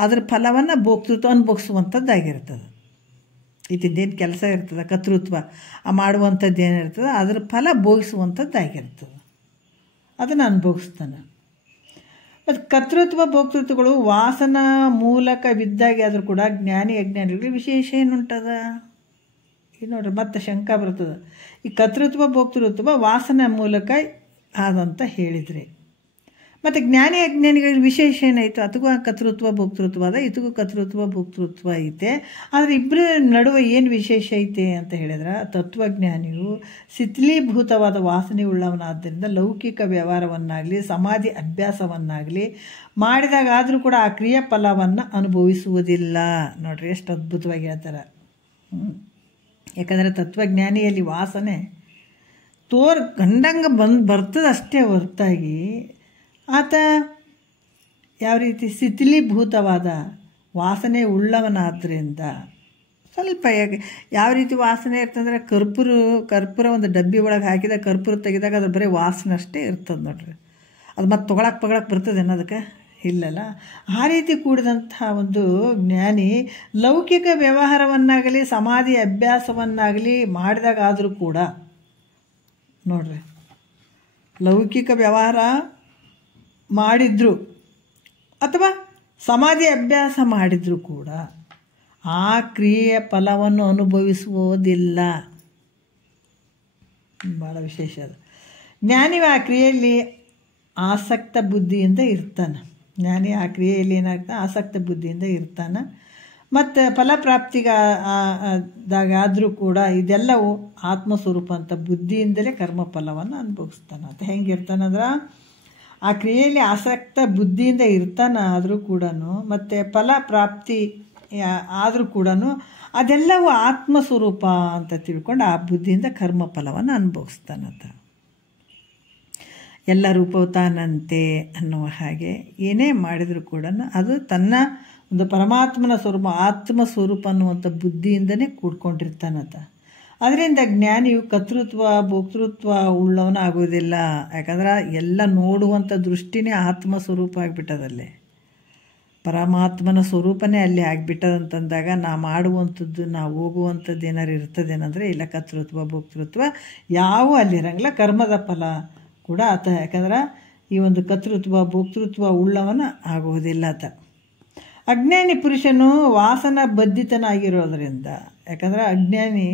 ಅದ್ರ ಫಲವನ್ನು ಭೋಕ್ತೃತ್ವ ಅನುಭವಿಸುವಂಥದ್ದಾಗಿರ್ತದೆ. ಈತಿಂದೇನು ಕೆಲಸ ಇರ್ತದೆ ಕರ್ತೃತ್ವ ಮಾಡುವಂಥದ್ದು ಏನಿರ್ತದೆ ಅದ್ರ ಫಲ ಭೋಗಿಸುವಂಥದ್ದಾಗಿರ್ತದೆ, ಅದನ್ನು ಅನುಭವಿಸ್ತಾನೆ. ಮತ್ತು ಕರ್ತೃತ್ವ ಭೋಕ್ತೃತ್ವಗಳು ವಾಸನ ಮೂಲಕ ಬಿದ್ದಾಗಿ ಆದರೂ ಕೂಡ ಜ್ಞಾನಿ ಅಜ್ಞಾನಿಗಳಿಗೆ ವಿಶೇಷ ಏನುಂಟದ? ಈಗ ನೋಡ್ರಿ ಮತ್ತೆ ಶಂಕ ಬರ್ತದೆ. ಈ ಕರ್ತೃತ್ವ ಭೋಕ್ತೃತ್ವ ವಾಸನ ಮೂಲಕ ಆದಂತ ಹೇಳಿದ್ರಿ, ಮತ್ತು ಜ್ಞಾನಿ ಅಜ್ಞಾನಿಗಳಿಗೆ ವಿಶೇಷ ಏನಾಯಿತು? ಅದಕ್ಕೂ ಕರ್ತೃತ್ವ ಭೋಕ್ತೃತ್ವ ಅದ, ಇದಕ್ಕೂ ಕರ್ತೃತ್ವ ಭೋಕ್ತೃತ್ವ ಐತೆ. ಆದರೆ ಇಬ್ಬರ ನಡುವೆ ಏನು ವಿಶೇಷ ಐತೆ ಅಂತ ಹೇಳಿದ್ರೆ, ತತ್ವಜ್ಞಾನಿಯು ಶಿಥಿಲೀಭೂತವಾದ ವಾಸನೆ ಉಳ್ಳವನಾದ್ದರಿಂದ ಲೌಕಿಕ ವ್ಯವಹಾರವನ್ನಾಗಲಿ ಸಮಾಧಿ ಅಭ್ಯಾಸವನ್ನಾಗಲಿ ಮಾಡಿದಾಗ ಆದರೂ ಕೂಡ ಆ ಕ್ರಿಯೆ ಫಲವನ್ನು ಅನುಭವಿಸುವುದಿಲ್ಲ. ನೋಡ್ರಿ ಎಷ್ಟು ಅದ್ಭುತವಾಗಿ ಹೇಳ್ತಾರೆ. ಯಾಕಂದರೆ ತತ್ವಜ್ಞಾನಿಯಲ್ಲಿ ವಾಸನೆ ಗಂಡಂಗೆ ಬರ್ತದೆ ಅಷ್ಟೇ ಹೊರತಾಗಿ ಆತ ಯಾವ ರೀತಿ ಶಿಥಿಲೀಭೂತವಾದ ವಾಸನೆ ಉಳ್ಳವನಾದ್ದರಿಂದ ಸ್ವಲ್ಪ ಯಾವ ರೀತಿ ವಾಸನೆ ಇರ್ತಂದ್ರೆ ಕರ್ಪೂರ ಒಂದು ಡಬ್ಬಿ ಒಳಗೆ ಹಾಕಿದಾಗ ಕರ್ಪೂರ ತೆಗೆದಾಗ ಅದ್ರ ಬರೀ ವಾಸನೆ ಅಷ್ಟೇ ಇರ್ತದೆ ನೋಡ್ರಿ. ಅದು ಮತ್ತೆ ತೊಗೊಳಕ್ಕೆ ಬರ್ತದೆ ಅನ್ನೋದಕ್ಕೆ ಇಲ್ಲಲ್ಲ. ಆ ರೀತಿ ಕೂಡಿದಂಥ ಒಂದು ಜ್ಞಾನಿ ಲೌಕಿಕ ವ್ಯವಹಾರವನ್ನಾಗಲಿ ಸಮಾಧಿ ಅಭ್ಯಾಸವನ್ನಾಗಲಿ ಮಾಡಿದಾಗ ಆದರೂ ಕೂಡ ನೋಡ್ರಿ, ಲೌಕಿಕ ವ್ಯವಹಾರ ಮಾಡಿದ್ರು ಅಥವಾ ಸಮಾಧಿ ಅಭ್ಯಾಸ ಮಾಡಿದರೂ ಕೂಡ ಆ ಕ್ರಿಯೆಯ ಫಲವನ್ನು ಅನುಭವಿಸುವುದಿಲ್ಲ. ಭಾಳ ವಿಶೇಷ ಅದು. ಜ್ಞಾನಿವ ಆ ಕ್ರಿಯೆಯಲ್ಲಿ ಆಸಕ್ತ ಬುದ್ಧಿಯಿಂದ ಇರ್ತಾನೆ. ಜ್ಞಾನಿ ಆ ಕ್ರಿಯೆಯಲ್ಲಿ ಏನಾಗ್ತಾನೆ, ಆಸಕ್ತ ಬುದ್ಧಿಯಿಂದ ಇರ್ತಾನೆ. ಮತ್ತು ಫಲಪ್ರಾಪ್ತಿಗಾದರೂ ಕೂಡ ಇದೆಲ್ಲವೂ ಆತ್ಮಸ್ವರೂಪ ಅಂತ ಬುದ್ಧಿಯಿಂದಲೇ ಕರ್ಮಫಲವನ್ನು ಅನುಭವಿಸ್ತಾನೆ. ಅಂತ ಹೆಂಗಿರ್ತಾನಂದ್ರೆ ಆ ಕ್ರಿಯೆಯಲ್ಲಿ ಆಸಕ್ತ ಬುದ್ಧಿಯಿಂದ ಇರ್ತಾನೆ ಆದರೂ ಕೂಡ, ಮತ್ತು ಫಲಪ್ರಾಪ್ತಿ ಆದರೂ ಕೂಡ ಅದೆಲ್ಲವೂ ಆತ್ಮಸ್ವರೂಪ ಅಂತ ತಿಳ್ಕೊಂಡು ಆ ಬುದ್ಧಿಯಿಂದ ಕರ್ಮಫಲವನ್ನು ಅನುಭವಿಸ್ತಾನಂತ. ಎಲ್ಲ ರೂಪವು ತಾನಂತೆ ಅನ್ನುವ ಹಾಗೆ ಏನೇ ಮಾಡಿದರೂ ಕೂಡ ಅದು ತನ್ನ ಒಂದು ಪರಮಾತ್ಮನ ಸ್ವರೂಪ, ಆತ್ಮ ಸ್ವರೂಪ ಅನ್ನುವಂಥ ಬುದ್ಧಿಯಿಂದನೇ ಕೂಡ್ಕೊಂಡಿರ್ತಾನಂತ. ಅದರಿಂದ ಜ್ಞಾನಿಯು ಕರ್ತೃತ್ವ ಭೋಕ್ತೃತ್ವ ಉಳ್ಳವನ ಆಗೋದಿಲ್ಲ. ಯಾಕಂದ್ರೆ ಎಲ್ಲ ನೋಡುವಂಥ ದೃಷ್ಟಿನೇ ಆತ್ಮ ಸ್ವರೂಪ ಆಗಿಬಿಟ್ಟದಲ್ಲೇ, ಪರಮಾತ್ಮನ ಸ್ವರೂಪನೇ ಅಲ್ಲಿ ಆಗಿಬಿಟ್ಟದಂತಂದಾಗ ನಾ ಮಾಡುವಂಥದ್ದು, ನಾವು ಹೋಗುವಂಥದ್ದು ಏನಾರು ಇರ್ತದೇನಂದರೆ ಇಲ್ಲ, ಕರ್ತೃತ್ವ ಭೋಕ್ತೃತ್ವ ಯಾವ ಅಲ್ಲಿರಂಗಿಲ್ಲ. ಕರ್ಮದ ಫಲ ಕೂಡ ಆತ, ಯಾಕಂದ್ರೆ ಈ ಒಂದು ಕರ್ತೃತ್ವ ಭೋಕ್ತೃತ್ವ ಉಳ್ಳವನ ಆಗುವುದಿಲ್ಲ ಆತ. ಅಜ್ಞಾನಿ ಪುರುಷನು ವಾಸನ ಬದ್ಧಿತನಾಗಿರೋದರಿಂದ, ಯಾಕಂದ್ರೆ ಅಜ್ಞಾನಿ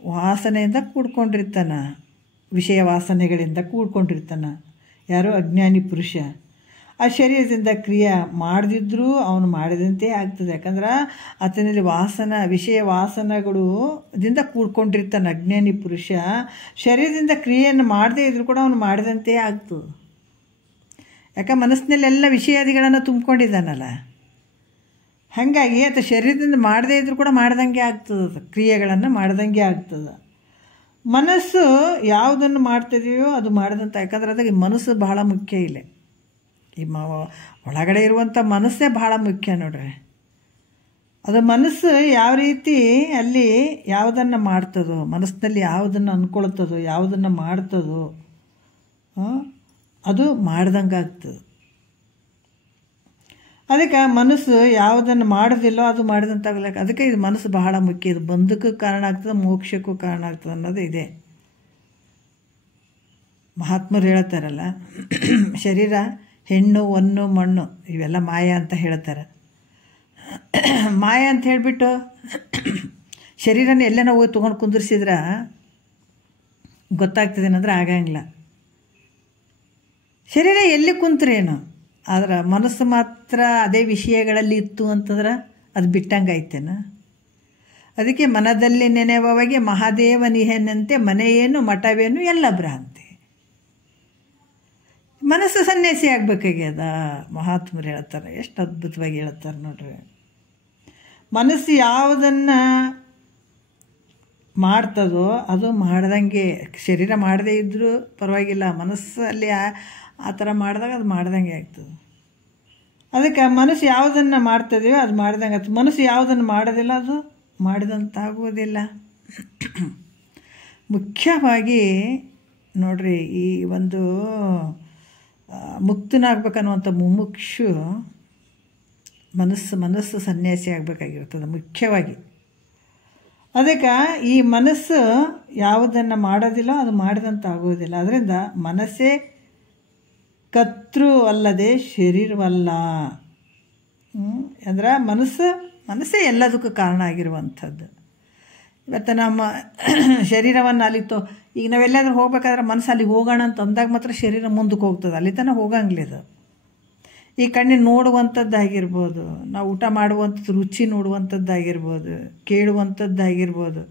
ವಾಸನೆಯಿಂದ ಕೂಡ್ಕೊಂಡಿರ್ತಾನೆ, ವಿಷಯ ವಾಸನೆಗಳಿಂದ ಕೂಡ್ಕೊಂಡಿರ್ತಾನೆ. ಯಾರು? ಅಜ್ಞಾನಿ ಪುರುಷ. ಆ ಶರೀರದಿಂದ ಕ್ರಿಯೆ ಮಾಡದಿದ್ರೂ ಅವನು ಮಾಡಿದಂತೆ ಆಗ್ತದೆ. ಯಾಕಂದ್ರೆ ಆತನಲ್ಲಿ ವಿಷಯ ವಾಸನೆಗಳು ದಿಂದ ಕೂಡ್ಕೊಂಡಿರ್ತಾನೆ ಅಜ್ಞಾನಿ ಪುರುಷ. ಶರೀರದಿಂದ ಕ್ರಿಯೆಯನ್ನು ಮಾಡದೇ ಇದ್ರೂ ಕೂಡ ಅವನು ಮಾಡಿದಂತೆ ಆಗ್ತದೆ. ಯಾಕೆ ಮನಸ್ಸಿನಲ್ಲೆಲ್ಲ ವಿಷಯಾದಿಗಳನ್ನು ತುಂಬಿಕೊಂಡಿದ್ದಾನಲ್ಲ, ಹಾಗಾಗಿ ಆತ ಶರೀರದಿಂದ ಮಾಡದೇ ಇದ್ರೂ ಕೂಡ ಮಾಡ್ದಂಗೆ ಆಗ್ತದೆ, ಕ್ರಿಯೆಗಳನ್ನು ಮಾಡ್ದಂಗೆ ಆಗ್ತದೆ. ಮನಸ್ಸು ಯಾವುದನ್ನು ಮಾಡ್ತಿದೆಯೋ ಅದು ಮಾಡಿದಂಥ, ಯಾಕಂದ್ರೆ ಅದಕ್ಕೆ ಮನಸ್ಸು ಬಹಳ ಮುಖ್ಯ. ಇಲ್ಲೇ ಈ ಒಳಗಡೆ ಇರುವಂಥ ಮನಸ್ಸೇ ಬಹಳ ಮುಖ್ಯ ನೋಡ್ರಿ. ಅದು ಮನಸ್ಸು ಯಾವ ರೀತಿ ಅಲ್ಲಿ ಯಾವುದನ್ನು ಮಾಡ್ತದೋ, ಮನಸ್ಸಿನಲ್ಲಿ ಯಾವುದನ್ನು ಅಂದ್ಕೊಳ್ತದೋ, ಯಾವುದನ್ನು ಮಾಡ್ತದೋ ಅದು ಮಾಡ್ದಂಗೆ ಆಗ್ತದೆ. ಅದಕ್ಕೆ ಮನಸ್ಸು ಯಾವುದನ್ನು ಮಾಡೋದಿಲ್ಲೋ ಅದು ಮಾಡಿದಂತಾಗಲಿಕ್ಕೆ, ಅದಕ್ಕೆ ಇದು ಮನಸ್ಸು ಬಹಳ ಮುಖ್ಯ. ಇದು ಬಂಧಕ್ಕೂ ಕಾರಣ ಆಗ್ತದೆ, ಮೋಕ್ಷಕ್ಕೂ ಕಾರಣ ಆಗ್ತದೆ ಅನ್ನೋದು ಇದೆ. ಮಹಾತ್ಮರು ಹೇಳ್ತಾರಲ್ಲ, ಶರೀರ ಹೆಣ್ಣು ಹೊನ್ನು ಮಣ್ಣು ಇವೆಲ್ಲ ಮಾಯ ಅಂತ ಹೇಳ್ತಾರೆ. ಮಾಯ ಅಂತ ಹೇಳಿಬಿಟ್ಟು ಶರೀರನ ಎಲ್ಲನ ಹೋಗಿ ತೊಗೊಂಡು ಕುಂದಿರ್ಸಿದ್ರೆ ಗೊತ್ತಾಗ್ತದೇನಂದ್ರೆ ಆಗಂಗಿಲ್ಲ. ಶರೀರ ಎಲ್ಲಿ ಕುಂತ್ರೇನು, ಆದ್ರೆ ಮನಸ್ಸು ಮಾತ್ರ ಅದೇ ವಿಷಯಗಳಲ್ಲಿ ಇತ್ತು ಅಂತಂದ್ರೆ ಅದು ಬಿಟ್ಟಂಗಾಯ್ತೇನ. ಅದಕ್ಕೆ ಮನದಲ್ಲಿ ನೆನೆಯುವವಗೆ ಮಹಾದೇವನಿಹೆನಂತೆ ಮನೆಯೇನು ಮಠವೇನು ಎಲ್ಲ ಭ್ರಾಂತಿ. ಮನಸ್ಸು ಸನ್ಯಾಸಿ ಆಗ್ಬೇಕಾಗ್ಯದ. ಮಹಾತ್ಮರು ಹೇಳ್ತಾರೆ, ಎಷ್ಟು ಅದ್ಭುತವಾಗಿ ಹೇಳ್ತಾರೆ ನೋಡ್ರಿ. ಮನಸ್ಸು ಯಾವುದನ್ನು ಮಾಡ್ತದೋ ಅದು ಮಾಡ್ದಂಗೆ, ಶರೀರ ಮಾಡದೇ ಇದ್ದರೂ ಪರವಾಗಿಲ್ಲ, ಮನಸ್ಸಲ್ಲಿ ಆ ಥರ ಮಾಡಿದಾಗ ಅದು ಮಾಡ್ದಂಗೆ ಆಗ್ತದೆ. ಅದಕ್ಕೆ ಮನಸ್ಸು ಯಾವುದನ್ನು ಮಾಡ್ತದೆಯೋ ಅದು ಮಾಡ್ದಂಗೆ ಆಗ್ತದೆ. ಮನಸ್ಸು ಯಾವುದನ್ನು ಮಾಡೋದಿಲ್ಲ ಅದು ಮಾಡಿದಂತಾಗುವುದಿಲ್ಲ. ಮುಖ್ಯವಾಗಿ ನೋಡ್ರಿ, ಈ ಒಂದು ಮುಕ್ತನಾಗಬೇಕನ್ನುವಂಥ ಮುಮುಕ್ಷು ಮನಸ್ಸು ಸನ್ಯಾಸಿ ಆಗಬೇಕಾಗಿರ್ತದೆ ಮುಖ್ಯವಾಗಿ. ಅದಕ್ಕೆ ಈ ಮನಸ್ಸು ಯಾವುದನ್ನು ಮಾಡೋದಿಲ್ಲ ಅದು ಮಾಡಿದಂತ ಆಗೋದಿಲ್ಲ. ಅದರಿಂದ ಮನಸ್ಸೇ ಕರ್ತೃ ಅಲ್ಲದೆ ಶರೀರವಲ್ಲ. ಅಂದ್ರೆ ಮನಸ್ಸೇ ಎಲ್ಲದಕ್ಕೂ ಕಾರಣ ಆಗಿರುವಂಥದ್ದು. ಇವತ್ತು ನಮ್ಮ ಶರೀರವನ್ನು ಅಲ್ಲಿ ಈಗ ನಾವೆಲ್ಲಾದ್ರೂ ಹೋಗ್ಬೇಕಾದ್ರೆ ಮನಸ್ಸು ಅಲ್ಲಿ ಹೋಗೋಣ ಅಂತ ಅಂದಾಗ ಮಾತ್ರ ಶರೀರ ಮುಂದಕ್ಕೆ ಹೋಗ್ತದೆ, ಅಲ್ಲಿ ತನಕ ಹೋಗಂಗಿಲ್ಲ. ಈ ಕಣ್ಣಿನ ನೋಡುವಂಥದ್ದಾಗಿರ್ಬೋದು, ನಾವು ಊಟ ಮಾಡುವಂಥದ್ದು ರುಚಿ ನೋಡುವಂಥದ್ದಾಗಿರ್ಬೋದು, ಕೇಳುವಂಥದ್ದಾಗಿರ್ಬೋದು.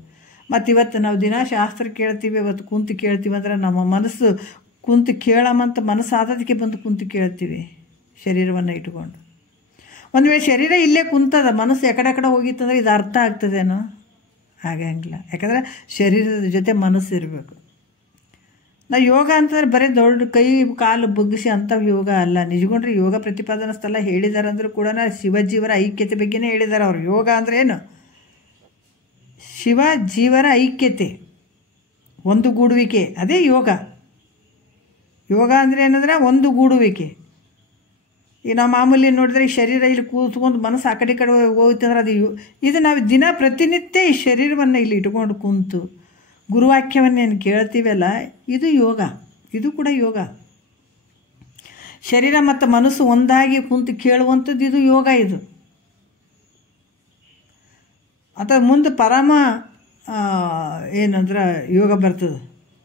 ಮತ್ತು ಇವತ್ತು ನಾವು ದಿನ ಶಾಸ್ತ್ರ ಕೇಳ್ತೀವಿ, ಇವತ್ತು ಕುಂತು ಕೇಳ್ತೀವಿ ಅಂದ್ರೆ ನಮ್ಮ ಮನಸ್ಸು ಕುಂತು ಕೇಳಮಂತ ಮನಸ್ಸು ಆದದಕ್ಕೆ ಬಂದು ಕುಂತು ಕೇಳ್ತೀವಿ ಶರೀರವನ್ನು ಇಟ್ಕೊಂಡು. ಒಂದು ವೇಳೆ ಶರೀರ ಇಲ್ಲೇ ಕುಂತದ, ಮನಸ್ಸು ಎಕಡೆ ಹೋಗಿತ್ತಂದ್ರೆ ಇದು ಅರ್ಥ ಆಗ್ತದೇನೋ? ಆಗಂಗಿಲ್ಲ. ಯಾಕಂದರೆ ಶರೀರದ ಜೊತೆ ಮನಸ್ಸು ಇರಬೇಕು. ನಾವು ಯೋಗ ಅಂತಂದ್ರೆ ಬರೀ ದೊಡ್ಡ ಕೈ ಕಾಲು ಬಗ್ಗಿಸಿ ಅಂಥವು ಯೋಗ ಅಲ್ಲ. ನಿಜಗೊಂಡ್ರೆ ಯೋಗ ಪ್ರತಿಪಾದನಾ ಸ್ಥಳ ಹೇಳಿದ್ದಾರೆ ಅಂದರೂ ಕೂಡ ಶಿವಜೀವರ ಐಕ್ಯತೆ ಬಗ್ಗೆನೇ ಹೇಳಿದ್ದಾರೆ ಅವರು. ಯೋಗ ಅಂದರೆ ಏನು? ಶಿವ ಜೀವರ ಐಕ್ಯತೆ, ಒಂದುಗೂಡುವಿಕೆ, ಅದೇ ಯೋಗ. ಯೋಗ ಅಂದರೆ ಏನಂದ್ರೆ ಒಂದುಗೂಡುವಿಕೆ. ಈಗ ನಾವು ಮಾಮೂಲಿ ನೋಡಿದ್ರೆ ಈ ಶರೀರ ಇಲ್ಲಿ ಕೂತ್ಕೊಂಡು ಮನಸ್ಸು ಆ ಕಡೆ ಹೋಗ್ತಂದ್ರೆ ಅದು ಇದು ನಾವು ದಿನ ಪ್ರತಿನಿತ್ಯ ಈ ಶರೀರವನ್ನು ಇಲ್ಲಿ ಇಟ್ಕೊಂಡು ಕುಂತು ಗುರುವಾಕ್ಯವನ್ನೇನು ಕೇಳ್ತೀವಲ್ಲ, ಇದು ಯೋಗ. ಇದು ಕೂಡ ಯೋಗ. ಶರೀರ ಮತ್ತು ಮನಸ್ಸು ಒಂದಾಗಿ ಕುಂತು ಕೇಳುವಂಥದ್ದು ಇದು ಯೋಗ. ಇದು ಅಥವಾ ಮುಂದೆ ಪರಮ ಏನಂದ್ರೆ ಯೋಗ ಬರ್ತದೆ.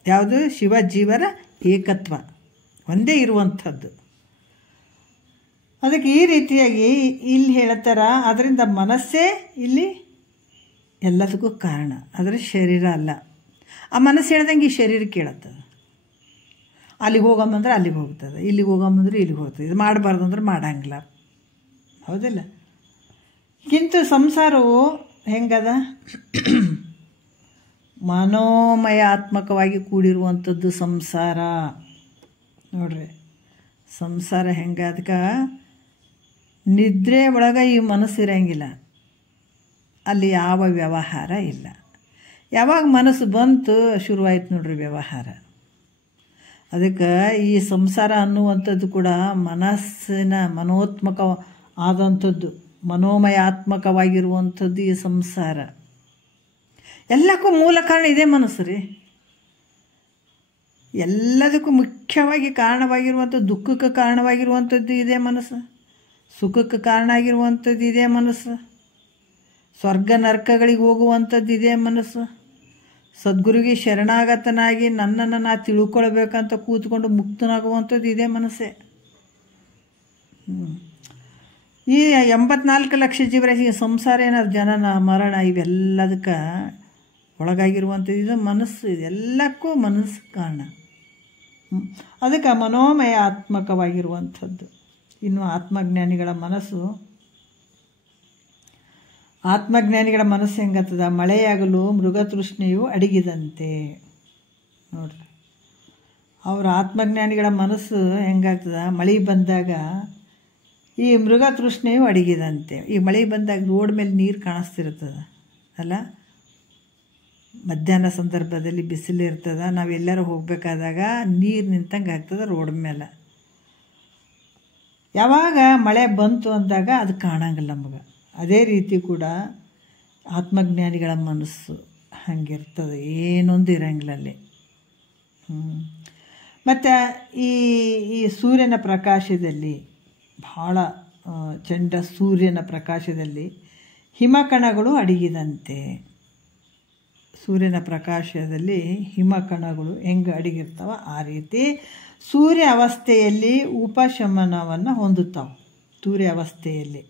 ಯಾವುದು? ಶಿವ ಜೀವರ ಏಕತ್ವ, ಒಂದೇ ಇರುವಂಥದ್ದು. ಅದಕ್ಕೆ ಈ ರೀತಿಯಾಗಿ ಇಲ್ಲಿ ಹೇಳ್ತಾರ, ಅದರಿಂದ ಮನಸ್ಸೇ ಇಲ್ಲಿ ಎಲ್ಲದಕ್ಕೂ ಕಾರಣ, ಆದರೆ ಶರೀರ ಅಲ್ಲ. ಆ ಮನಸ್ಸು ಹೇಳ್ದಂಗೆ ಈ ಶರೀರ ಕೇಳುತ್ತದೆ. ಅಲ್ಲಿಗೆ ಹೋಗಂಬಂದ್ರೆ ಅಲ್ಲಿಗೆ ಹೋಗ್ತದೆ, ಇಲ್ಲಿಗೆ ಹೋಗಂಬಂದ್ರೆ ಇಲ್ಲಿಗೆ ಹೋಗ್ತದೆ. ಇದು ಮಾಡಬಾರ್ದು ಅಂದ್ರೆ ಮಾಡಂಗಿಲ್ಲ, ಹೌದಿಲ್ಲ? ಕಿಂತು ಸಂಸಾರವು ಹೆಂಗದ, ಮನೋಮಯಾತ್ಮಕವಾಗಿ ಕೂಡಿರುವಂಥದ್ದು ಸಂಸಾರ. ನೋಡ್ರಿ ಸಂಸಾರ ಹೆಂಗೆ, ಅದಕ್ಕೆ ನಿದ್ರೆ ಒಳಗೆ ಈ ಮನಸ್ಸು ಇರೋಂಗಿಲ್ಲ, ಅಲ್ಲಿ ಯಾವ ವ್ಯವಹಾರ ಇಲ್ಲ. ಯಾವಾಗ ಮನಸ್ಸು ಬಂತು ಶುರುವಾಯ್ತು ನೋಡ್ರಿ ವ್ಯವಹಾರ. ಅದಕ್ಕೆ ಈ ಸಂಸಾರ ಅನ್ನುವಂಥದ್ದು ಕೂಡ ಮನಸ್ಸಿನ ಮನೋತ್ಮಕ ಆದಂಥದ್ದು, ಮನೋಮಯಾತ್ಮಕವಾಗಿರುವಂಥದ್ದು ಈ ಸಂಸಾರ. ಎಲ್ಲಕ್ಕೂ ಮೂಲ ಕಾರಣ ಇದೇ ಮನಸ್ಸು ರೀ. ಎಲ್ಲದಕ್ಕೂ ಮುಖ್ಯವಾಗಿ ಕಾರಣವಾಗಿರುವಂಥದ್ದು, ದುಃಖಕ್ಕೆ ಕಾರಣವಾಗಿರುವಂಥದ್ದು ಇದೇ ಮನಸ್ಸು, ಸುಖಕ್ಕೆ ಕಾರಣ ಆಗಿರುವಂಥದ್ದು ಇದೇ ಮನಸ್ಸು, ಸ್ವರ್ಗ ನರಕಗಳಿಗೆ ಹೋಗುವಂಥದ್ದು ಇದೇ ಮನಸ್ಸು, ಸದ್ಗುರುಗೆ ಶರಣಾಗತನಾಗಿ ನನ್ನನ್ನು ನಾ ತಿಳ್ಕೊಳ್ಬೇಕಂತ ಕೂತ್ಕೊಂಡು ಮುಕ್ತನಾಗುವಂಥದ್ದು ಇದೇ ಮನಸ್ಸೇ. ಈ 84 ಲಕ್ಷ ಜೀವರಾಶಿಗೆ ಸಂಸಾರ ಏನಾದ್ರು ಜನನ ಮರಣ ಇವೆಲ್ಲದಕ್ಕೆ ಒಳಗಾಗಿರುವಂಥದ್ದು ಇದು ಮನಸ್ಸು. ಇದೆಲ್ಲಕ್ಕೂ ಮನಸ್ಸು ಕಾರಣ. ಅದಕ್ಕೆ ಮನೋಮಯಾತ್ಮಕವಾಗಿರುವಂಥದ್ದು. ಇನ್ನು ಆತ್ಮಜ್ಞಾನಿಗಳ ಮನಸ್ಸು ಹೆಂಗತ್ತದ, ಮಳೆಯಾಗಲು ಮೃಗತೃಷ್ಣೆಯು ಅಡಗಿದಂತೆ. ನೋಡ್ರಿ ಅವ್ರ ಆತ್ಮಜ್ಞಾನಿಗಳ ಮನಸ್ಸು ಹೆಂಗಾಗ್ತದ, ಮಳೆ ಬಂದಾಗ ಈ ಮೃಗತೃಷ್ಣೆಯು ಅಡಗಿದಂತೆ. ಈ ಮಳೆ ಬಂದಾಗ ರೋಡ್ ಮೇಲೆ ನೀರು ಕಾಣಿಸ್ತಿರ್ತದೆ ಅಲ್ಲ, ಮಧ್ಯಾಹ್ನ ಸಂದರ್ಭದಲ್ಲಿ ಬಿಸಿಲು ಇರ್ತದೆ, ನಾವೆಲ್ಲರೂ ಹೋಗಬೇಕಾದಾಗ ನೀರು ನಿಂತಂಗೆ ಆಗ್ತದೆ ರೋಡ್ ಮೇಲೆ. ಯಾವಾಗ ಮಳೆ ಬಂತು ಅಂದಾಗ ಅದು ಕಾಣಂಗಿಲ್ಲ ನಮಗೆ. ಅದೇ ರೀತಿ ಕೂಡ ಆತ್ಮಜ್ಞಾನಿಗಳ ಮನಸ್ಸು ಹಂಗಿರ್ತದೆ, ಏನೊಂದು ಇರಂಗಿಲ್ಲ ಅಲ್ಲಿ. ಮತ್ತು ಈ ಸೂರ್ಯನ ಪ್ರಕಾಶದಲ್ಲಿ, ಭಾಳ ಚಂಡ ಸೂರ್ಯನ ಪ್ರಕಾಶದಲ್ಲಿ ಹಿಮಕಣಗಳು ಅಡಗಿದಂತೆ. ಸೂರ್ಯನ ಪ್ರಕಾಶದಲ್ಲಿ ಹಿಮಕಣಗಳು ಹೆಂಗೆ ಅಡಗಿರ್ತಾವ ಆ ರೀತಿ ಸೂರ್ಯ ಅವಸ್ಥೆಯಲ್ಲಿ ಉಪಶಮನವನ್ನು ಹೊಂದುತ್ತಾವೆ. ಸೂರ್ಯ ಅವಸ್ಥೆಯಲ್ಲಿ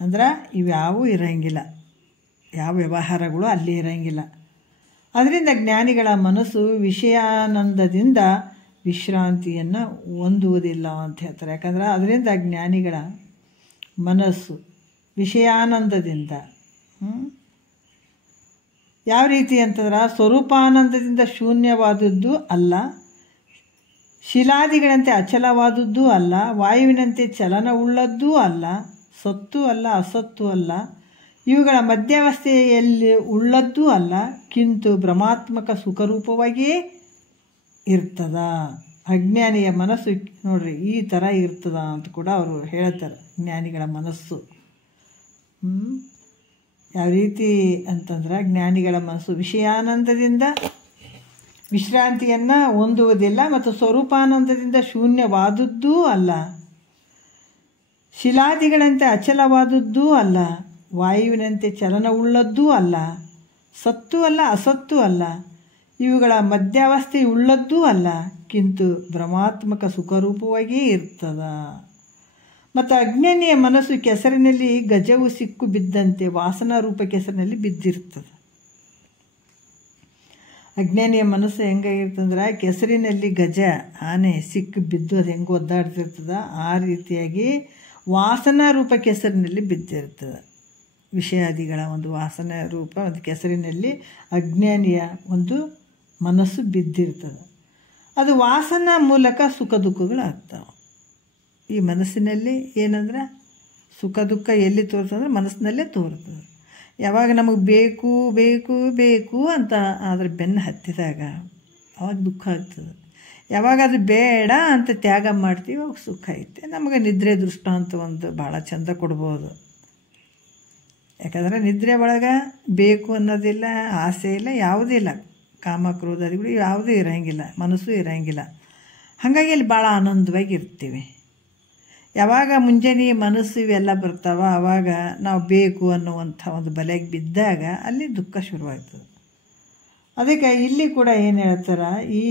ಅಂದ್ರೆ ಇವ್ಯಾವೂ ಇರೋಂಗಿಲ್ಲ, ಯಾವ ವ್ಯವಹಾರಗಳು ಅಲ್ಲಿ ಇರೋಂಗಿಲ್ಲ. ಅದರಿಂದ ಜ್ಞಾನಿಗಳ ಮನಸ್ಸು ವಿಷಯಾನಂದದಿಂದ ವಿಶ್ರಾಂತಿಯನ್ನು ಹೊಂದುವುದಿಲ್ಲ ಅಂತ ಹೇಳ್ತಾರೆ. ಯಾಕಂದ್ರೆ ಅದರಿಂದ ಜ್ಞಾನಿಗಳ ಮನಸ್ಸು ವಿಷಯಾನಂದದಿಂದ ಯಾವ ರೀತಿ ಅಂತಂದ್ರೆ ಸ್ವರೂಪಾನಂದದಿಂದ ಶೂನ್ಯವಾದದ್ದು ಅಲ್ಲ, ಶಿಲಾದಿಗಳಂತೆ ಅಚಲವಾದದ್ದೂ ಅಲ್ಲ, ವಾಯುವಿನಂತೆ ಚಲನವುಳ್ಳದ್ದೂ ಅಲ್ಲ, ಸತ್ತು ಅಲ್ಲ ಅಸತ್ತು ಅಲ್ಲ, ಇವುಗಳ ಮಧ್ಯಾವಸ್ಥೆಯಲ್ಲಿ ಉಳ್ಳದ್ದೂ ಅಲ್ಲ, ಕಿಂತು ಭ್ರಮಾತ್ಮಕ ಸುಖರೂಪವಾಗಿಯೇ ಇರ್ತದ. ಅಜ್ಞಾನಿಯ ಮನಸ್ಸು ನೋಡ್ರಿ ಈ ಥರ ಇರ್ತದ ಅಂತ ಕೂಡ ಅವರು ಹೇಳ್ತಾರೆ. ಜ್ಞಾನಿಗಳ ಮನಸ್ಸು ಯಾವ ರೀತಿ ಅಂತಂದ್ರೆ, ಜ್ಞಾನಿಗಳ ಮನಸ್ಸು ವಿಷಯಾನಂದದಿಂದ ವಿಶ್ರಾಂತಿಯನ್ನು ಹೊಂದುವುದಿಲ್ಲ ಮತ್ತು ಸ್ವರೂಪಾನಂದದಿಂದ ಶೂನ್ಯವಾದದ್ದೂ ಅಲ್ಲ, ಶಿಲಾದಿಗಳಂತೆ ಅಚಲವಾದದ್ದೂ ಅಲ್ಲ, ವಾಯುವಿನಂತೆ ಚಲನವುಳ್ಳದ್ದೂ ಅಲ್ಲ, ಸತ್ತು ಅಲ್ಲ ಅಸತ್ತು ಅಲ್ಲ, ಇವುಗಳ ಮಧ್ಯಾವಸ್ಥೆಯುಳ್ಳದ್ದೂ ಅಲ್ಲ, ಕಿಂತು ಭ್ರಮಾತ್ಮಕ ಸುಖರೂಪವಾಗಿಯೇ ಇರ್ತದ. ಮತ್ತು ಅಜ್ಞಾನಿಯ ಮನಸ್ಸು ಕೆಸರಿನಲ್ಲಿ ಗಜವು ಸಿಕ್ಕು ಬಿದ್ದಂತೆ ವಾಸನಾ ರೂಪ ಕೆಸರಿನಲ್ಲಿ ಬಿದ್ದಿರ್ತದೆ. ಅಜ್ಞಾನಿಯ ಮನಸ್ಸು ಹೆಂಗಾಗಿರ್ತಂದ್ರೆ, ಕೆಸರಿನಲ್ಲಿ ಗಜ ಆನೆ ಸಿಕ್ಕು ಬಿದ್ದು ಅದು ಹೆಂಗೆ ಒದ್ದಾಡ್ತಿರ್ತದೆ ಆ ರೀತಿಯಾಗಿ ವಾಸನಾ ರೂಪ ಕೆಸರಿನಲ್ಲಿ ಬಿದ್ದಿರ್ತದೆ. ವಿಷಯಾದಿಗಳ ಒಂದು ವಾಸನಾ ರೂಪ ಒಂದು ಕೆಸರಿನಲ್ಲಿ ಅಜ್ಞಾನಿಯ ಒಂದು ಮನಸ್ಸು ಬಿದ್ದಿರ್ತದೆ. ಅದು ವಾಸನಾ ಮೂಲಕ ಸುಖ ದುಃಖಗಳಾಗ್ತವೆ. ಈ ಮನಸ್ಸಿನಲ್ಲಿ ಏನಂದ್ರೆ ಸುಖ ದುಃಖ ಎಲ್ಲಿ ತೋರ್ತಂದ್ರೆ ಮನಸ್ಸಿನಲ್ಲೇ ತೋರ್ತದೆ. ಯಾವಾಗ ನಮಗೆ ಬೇಕು ಬೇಕು ಬೇಕು ಅಂತ ಅದ್ರ ಬೆನ್ನು ಹತ್ತಿದಾಗ ಅವಾಗ ದುಃಖ ಆಗ್ತದೆ. ಯಾವಾಗ ಅದು ಬೇಡ ಅಂತ ತ್ಯಾಗ ಮಾಡ್ತೀವಿ ಅವಾಗ ಸುಖ ಐತೆ. ನಮಗೆ ನಿದ್ರೆ ದೃಷ್ಟ ಅಂತ ಒಂದು ಭಾಳ ಚಂದ ಕೊಡ್ಬೋದು. ಯಾಕಂದರೆ ನಿದ್ರೆ ಒಳಗೆ ಬೇಕು ಅನ್ನೋದಿಲ್ಲ, ಆಸೆ ಇಲ್ಲ, ಯಾವುದೂ ಇಲ್ಲ, ಕಾಮ ಕ್ರೋಧಾದಿಗಳು ಯಾವುದೂ ಇರೋಂಗಿಲ್ಲ, ಮನಸ್ಸು ಇರೋಂಗಿಲ್ಲ. ಹಾಗಾಗಿ ಅಲ್ಲಿ ಭಾಳ ಆನಂದವಾಗಿ ಇರ್ತೀವಿ. ಯಾವಾಗ ಮುಂಜಾನೆ ಮನಸ್ಸು ಇವೆಲ್ಲ ಬರ್ತಾವ ಆವಾಗ ನಾವು ಬೇಕು ಅನ್ನುವಂಥ ಒಂದು ಬಲೆಗೆ ಬಿದ್ದಾಗ ಅಲ್ಲಿ ದುಃಖ ಶುರುವಾಗ್ತದೆ. ಅದಕ್ಕೆ ಇಲ್ಲಿ ಕೂಡ ಏನು ಹೇಳ್ತಾರೆ, ಈ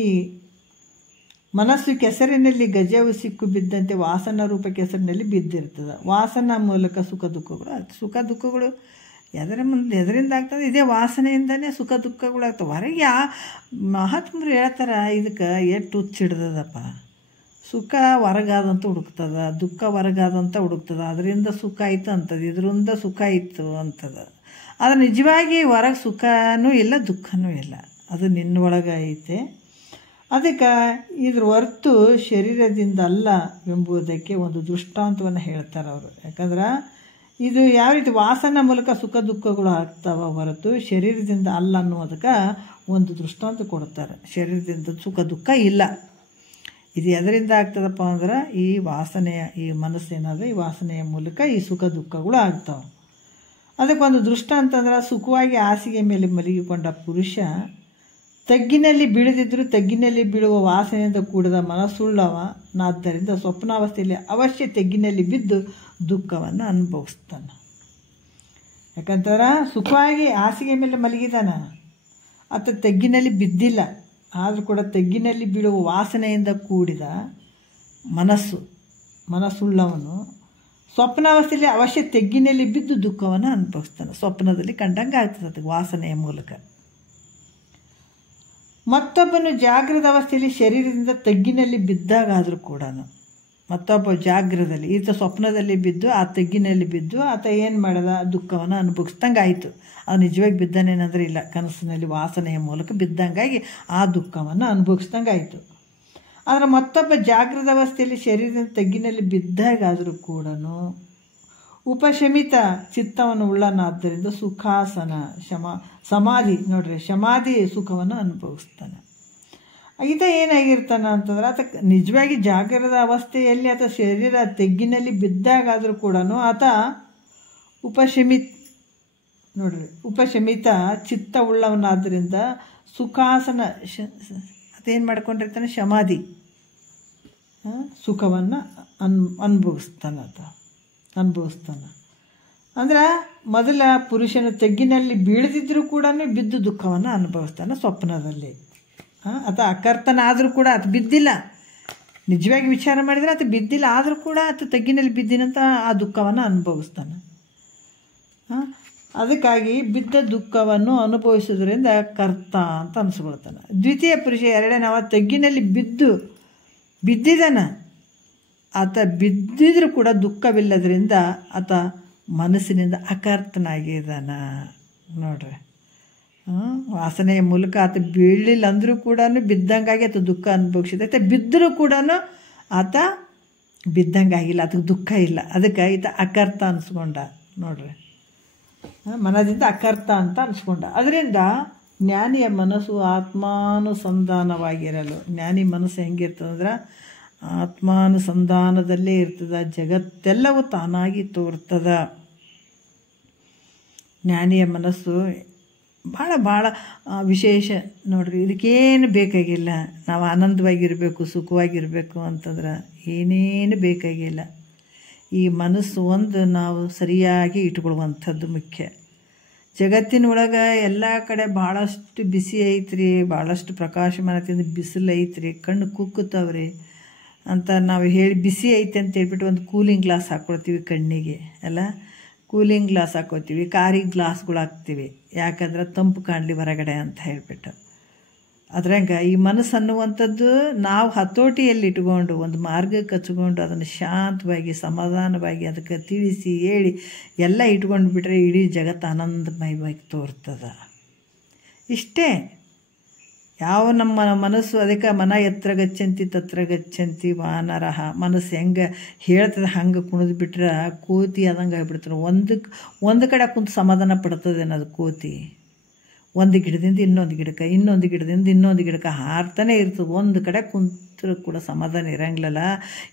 ಮನಸ್ಸು ಕೆಸರಿನಲ್ಲಿ ಗಜವು ಸಿಕ್ಕು ಬಿದ್ದಂತೆ ವಾಸನ ರೂಪ ಕೆಸರಿನಲ್ಲಿ ಬಿದ್ದಿರ್ತದೆ. ವಾಸನ ಮೂಲಕ ಸುಖ ದುಃಖಗಳು ಆಗ್ತದೆ. ಸುಖ ದುಃಖಗಳು ಎದರಿಂದ ಆಗ್ತದೆ? ಇದೇ ವಾಸನೆಯಿಂದನೇ ಸುಖ ದುಃಖಗಳು ಆಗ್ತವೆ. ಹೊರಗೆ ಮಹಾತ್ಮರು ಹೇಳ್ತಾರೆ, ಇದಕ್ಕೆ ಎಷ್ಟು ಹುಚ್ಚಿಡ್ದದಪ್ಪ. ಸುಖ ಹೊರಗಾದಂತ ಹುಡುಕ್ತದ, ದುಃಖ ಹೊರಗಾದಂತ ಹುಡುಕ್ತದ. ಅದರಿಂದ ಸುಖ ಆಯ್ತು ಅಂತದ, ಇದರಿಂದ ಸುಖ ಆಯಿತು ಅಂತದ. ಆದರೆ ನಿಜವಾಗಿ ಹೊರಗೆ ಸುಖನೂ ಇಲ್ಲ, ದುಃಖನೂ ಇಲ್ಲ. ಅದು ನಿನ್ನೊಳಗೆ ಐತೆ. ಅದಕ್ಕೆ ಇದ್ರ ಹೊರತು ಶರೀರದಿಂದ ಅಲ್ಲ ಎಂಬುದಕ್ಕೆ ಒಂದು ದೃಷ್ಟಾಂತವನ್ನು ಹೇಳ್ತಾರೆ ಅವರು. ಯಾಕಂದ್ರೆ ಇದು ಯಾವ ರೀತಿ ವಾಸನ ಮೂಲಕ ಸುಖ ದುಃಖಗಳು ಆಗ್ತಾವ ಹೊರತು ಶರೀರದಿಂದ ಅಲ್ಲ ಅನ್ನೋದಕ್ಕೆ ಒಂದು ದೃಷ್ಟಾಂತ ಕೊಡ್ತಾರೆ. ಶರೀರದಿಂದ ಸುಖ ದುಃಖ ಇಲ್ಲ. ಇದು ಎದರಿಂದ ಆಗ್ತದಪ್ಪ ಅಂದ್ರೆ ಈ ವಾಸನೆಯ, ಈ ಮನಸ್ಸೇನಾದ್ರೆ ಈ ವಾಸನೆಯ ಮೂಲಕ ಈ ಸುಖ ದುಃಖಗಳು ಆಗ್ತಾವೆ. ಅದಕ್ಕೊಂದು ದೃಷ್ಟಾಂತ ಅಂದ್ರೆ, ಸುಖವಾಗಿ ಹಾಸಿಗೆ ಮೇಲೆ ಮಲಗಿಕೊಂಡ ಪುರುಷ ತಗ್ಗಿನಲ್ಲಿ ಬೀಳದಿದ್ದರೂ ತಗ್ಗಿನಲ್ಲಿ ಬೀಳುವ ವಾಸನೆಯಿಂದ ಕೂಡಿದ ಮನಸ್ಸುಳ್ಳವನಾದ್ದರಿಂದ ಸ್ವಪ್ನಾವಸ್ಥೆಯಲ್ಲಿ ಅವಶ್ಯ ತಗ್ಗಿನಲ್ಲಿ ಬಿದ್ದು ದುಃಖವನ್ನು ಅನುಭವಿಸ್ತಾನೆ. ಯಾಕಂದ್ರೆ ಸುಖವಾಗಿ ಹಾಸಿಗೆ ಮೇಲೆ ಮಲಗಿದಾನ, ಆತ ತಗ್ಗಿನಲ್ಲಿ ಬಿದ್ದಿಲ್ಲ. ಆದರೂ ಕೂಡ ತಗ್ಗಿನಲ್ಲಿ ಬೀಳುವ ವಾಸನೆಯಿಂದ ಕೂಡಿದ ಮನಸ್ಸುಳ್ಳವನು ಸ್ವಪ್ನಾವಸ್ಥೆಯಲ್ಲಿ ಅವಶ್ಯ ತಗ್ಗಿನಲ್ಲಿ ಬಿದ್ದು ದುಃಖವನ್ನು ಅನುಭವಿಸ್ತಾನೆ. ಸ್ವಪ್ನದಲ್ಲಿ ಕಂಡಂಗೆ ಆಗ್ತದೆ ಅದಕ್ಕೆ ವಾಸನೆಯ ಮೂಲಕ. ಮತ್ತೊಬ್ಬನು ಜಾಗೃತ ಅವಸ್ಥೆಯಲ್ಲಿ ಶರೀರದಿಂದ ತಗ್ಗಿನಲ್ಲಿ ಬಿದ್ದಾಗಾದರೂ ಕೂಡ ಮತ್ತೊಬ್ಬ ಜಾಗೃತದಲ್ಲಿ, ಈತ ಸ್ವಪ್ನದಲ್ಲಿ ಬಿದ್ದು ಆ ತಗ್ಗಿನಲ್ಲಿ ಬಿದ್ದು ಆತ ಏನು ಮಾಡಿದ, ದುಃಖವನ್ನು ಅನುಭವಿಸ್ದಂಗೆ ಆಯಿತು. ಅದು ನಿಜವಾಗಿ ಬಿದ್ದಾನೇನಂದ್ರೆ ಇಲ್ಲ, ಕನಸಿನಲ್ಲಿ ವಾಸನೆಯ ಮೂಲಕ ಬಿದ್ದಂಗಾಗಿ ಆ ದುಃಖವನ್ನು ಅನುಭವಿಸ್ದಂಗೆ ಆಯಿತು. ಆದರೆ ಮತ್ತೊಬ್ಬ ಜಾಗೃತ ಅವಸ್ಥೆಯಲ್ಲಿ ಶರೀರದ ತಗ್ಗಿನಲ್ಲಿ ಬಿದ್ದಾಗಾದರೂ ಕೂಡ ಉಪಶಮಿತ ಚಿತ್ತವನ್ನು ಉಳ್ಳನಾದ್ದರಿಂದ ಸುಖಾಸನ ಸಮಾಧಿ ಸಮಾಧಿ ಸುಖವನ್ನು ಅನುಭವಿಸ್ತಾನೆ. ಈತ ಏನಾಗಿರ್ತಾನೆ ಅಂತಂದ್ರೆ, ಆತ ನಿಜವಾಗಿ ಜಾಗೃತ ಅವಸ್ಥೆಯಲ್ಲಿ ಆತ ಶರೀರ ತೆಗ್ಗಿನಲ್ಲಿ ಬಿದ್ದಾಗಾದರೂ ಕೂಡ ಆತ ಉಪಶಮಿತ ಚಿತ್ತ ಉಳ್ಳವನಾದ್ದರಿಂದ ಸುಖಾಸನ ಅದೇನು ಮಾಡ್ಕೊಂಡಿರ್ತಾನೆ, ಸಮಾಧಿ ಸುಖವನ್ನು ಅನುಭವಿಸ್ತಾನೆ. ಅಂದ್ರೆ ಮೊದಲ ಪುರುಷನ ತೆಗ್ಗಿನಲ್ಲಿ ಬೀಳದಿದ್ರೂ ಕೂಡ ಬಿದ್ದು ದುಃಖವನ್ನು ಅನುಭವಿಸ್ತಾನೆ ಸ್ವಪ್ನದಲ್ಲಿ. ಆತ ಅಕರ್ತನಾದರೂ ಕೂಡ ಆತ ಬಿದ್ದಿಲ್ಲ, ನಿಜವಾಗಿ ವಿಚಾರ ಮಾಡಿದರೆ ಆತ ಬಿದ್ದಿಲ್ಲ, ಆದರೂ ಕೂಡ ಆತ ತೆಗ್ಗಿನಲ್ಲಿ ಬಿದ್ದಿನಂತ ಆ ದುಃಖವನ್ನು ಅನುಭವಿಸ್ತಾನೆ. ಅದಕ್ಕಾಗಿ ಬಿದ್ದ ದುಃಖವನ್ನು ಅನುಭವಿಸೋದ್ರಿಂದ ಕರ್ತ ಅಂತ ಅನಿಸ್ಕೊಳ್ತಾನೆ. ದ್ವಿತೀಯ ಪುರುಷ ಎರಡನೇವ ತೆಗ್ಗಿನಲ್ಲಿ ಬಿದ್ದಿದ್ದಾನ, ಆತ ಬಿದ್ದಿದ್ರೂ ಕೂಡ ದುಃಖವಿಲ್ಲದ್ರಿಂದ ಆತ ಮನಸ್ಸಿನಿಂದ ಅಕರ್ತನಾಗಿದ್ದಾನ. ನೋಡ್ರಿ, ವಾಸನೆಯ ಮೂಲಕ ಆತ ಬೀಳಲಿಲ್ಲ ಅಂದರೂ ಕೂಡ ಬಿದ್ದಂಗಾಗಿ ಆತ ದುಃಖ ಅನುಭವಿಸಿದ. ಆತ ಬಿದ್ದರೂ ಕೂಡ ಆತ ಬಿದ್ದಂಗಾಗಿಲ್ಲ, ಆತಗೆ ದುಃಖ ಇಲ್ಲ. ಅದಕ್ಕೆ ಈತ ಅಕರ್ತ ಅನಿಸ್ಕೊಂಡ. ನೋಡ್ರಿ, ಮನದಿಂದ ಅಕರ್ತ ಅಂತ ಅನಿಸ್ಕೊಂಡ. ಅದರಿಂದ ಜ್ಞಾನಿಯ ಮನಸ್ಸು ಆತ್ಮಾನುಸಂಧಾನವಾಗಿರಲು, ಜ್ಞಾನಿ ಮನಸ್ಸು ಹೆಂಗಿರ್ತದಂದ್ರೆ ಆತ್ಮಾನುಸಂಧಾನದಲ್ಲೇ ಇರ್ತದ. ಜಗತ್ತೆಲ್ಲವೂ ತಾನಾಗಿ ತೋರ್ತದ. ಜ್ಞಾನಿಯ ಮನಸ್ಸು ಭಾಳ ವಿಶೇಷ. ನೋಡ್ರಿ, ಇದಕ್ಕೇನು ಬೇಕಾಗಿಲ್ಲ. ನಾವು ಆನಂದವಾಗಿರಬೇಕು, ಸುಖವಾಗಿರಬೇಕು ಅಂತಂದ್ರೆ ಏನೇನು ಬೇಕಾಗಿಲ್ಲ. ಈ ಮನಸ್ಸು ಒಂದು ನಾವು ಸರಿಯಾಗಿ ಇಟ್ಕೊಳ್ಳುವಂಥದ್ದು ಮುಖ್ಯ. ಜಗತ್ತಿನೊಳಗೆ ಎಲ್ಲ ಕಡೆ ಭಾಳಷ್ಟು ಬಿಸಿ ಐತ್ರಿ, ಭಾಳಷ್ಟು ಪ್ರಕಾಶಮಾನದಿಂದ ಬಿಸಿಲು ಐತ್ರಿ, ಕಣ್ಣು ಕುಕ್ಕುತ್ತವ್ರಿ ಅಂತ ನಾವು ಹೇಳಿ ಬಿಸಿ ಐತೆ ಅಂತ ಹೇಳ್ಬಿಟ್ಟು ಒಂದು ಕೂಲಿಂಗ್ ಗ್ಲಾಸ್ ಹಾಕ್ಕೊಳ್ತೀವಿ ಕಣ್ಣಿಗೆ. ಅಲ್ಲ, ಕೂಲಿಂಗ್ ಗ್ಲಾಸ್ ಹಾಕ್ಕೊತೀವಿ, ಕಾರಿಗೆ ಗ್ಲಾಸ್ಗಳು ಹಾಕ್ತೀವಿ. ಯಾಕಂದ್ರೆ ತಂಪು ಕಾಣಲಿ ಹೊರಗಡೆ ಅಂತ ಹೇಳ್ಬಿಟ್ಟು. ಅದ್ರಂಗೆ ಈ ಮನಸ್ಸು ಅನ್ನುವಂಥದ್ದು ನಾವು ಹತೋಟಿಯಲ್ಲಿ ಇಟ್ಕೊಂಡು ಒಂದು ಮಾರ್ಗಕ್ಕೆ ಹಚ್ಕೊಂಡು ಅದನ್ನು ಶಾಂತವಾಗಿ ಸಮಾಧಾನವಾಗಿ ಅದಕ್ಕೆ ತಿಳಿಸಿ ಹೇಳಿ ಎಲ್ಲ ಇಟ್ಕೊಂಡು ಬಿಟ್ಟರೆ ಇಡೀ ಜಗತ್ತು ಆನಂದಮಯವಾಗಿ ತೋರ್ತದ. ಇಷ್ಟೇ. ಯಾವ ನಮ್ಮ ಮನಸ್ಸು, ಅದಕ್ಕೆ ಮನ ಎತ್ರ ಗಚ್ಚಂತಿ ತತ್ರ ಗಚ್ಚಂತಿ ವಾನರಹ. ಮನಸ್ಸು ಹೆಂಗೆ ಹೇಳ್ತದೆ ಹಂಗೆ ಕುಣಿದು ಬಿಟ್ರೆ ಕೋತಿ ಆದಂಗೆ ಆಗಿಬಿಡ್ತಾರೆ. ಒಂದು ಕಡೆ ಕುಂತು ಸಮಾಧಾನ ಪಡ್ತದೆ ಅನ್ನೋದು ಕೋತಿ. ಒಂದು ಗಿಡದಿಂದ ಇನ್ನೊಂದು ಗಿಡಕ್ಕೆ, ಇನ್ನೊಂದು ಗಿಡದಿಂದ ಇನ್ನೊಂದು ಗಿಡಕ್ಕೆ ಹಾರ್ತಾನೆ ಇರ್ತದೆ. ಒಂದು ಕಡೆ ಕುಂತರೂ ಕೂಡ ಸಮಾಧಾನ ಇರಂಗಿಲ್ಲಲ್ಲ.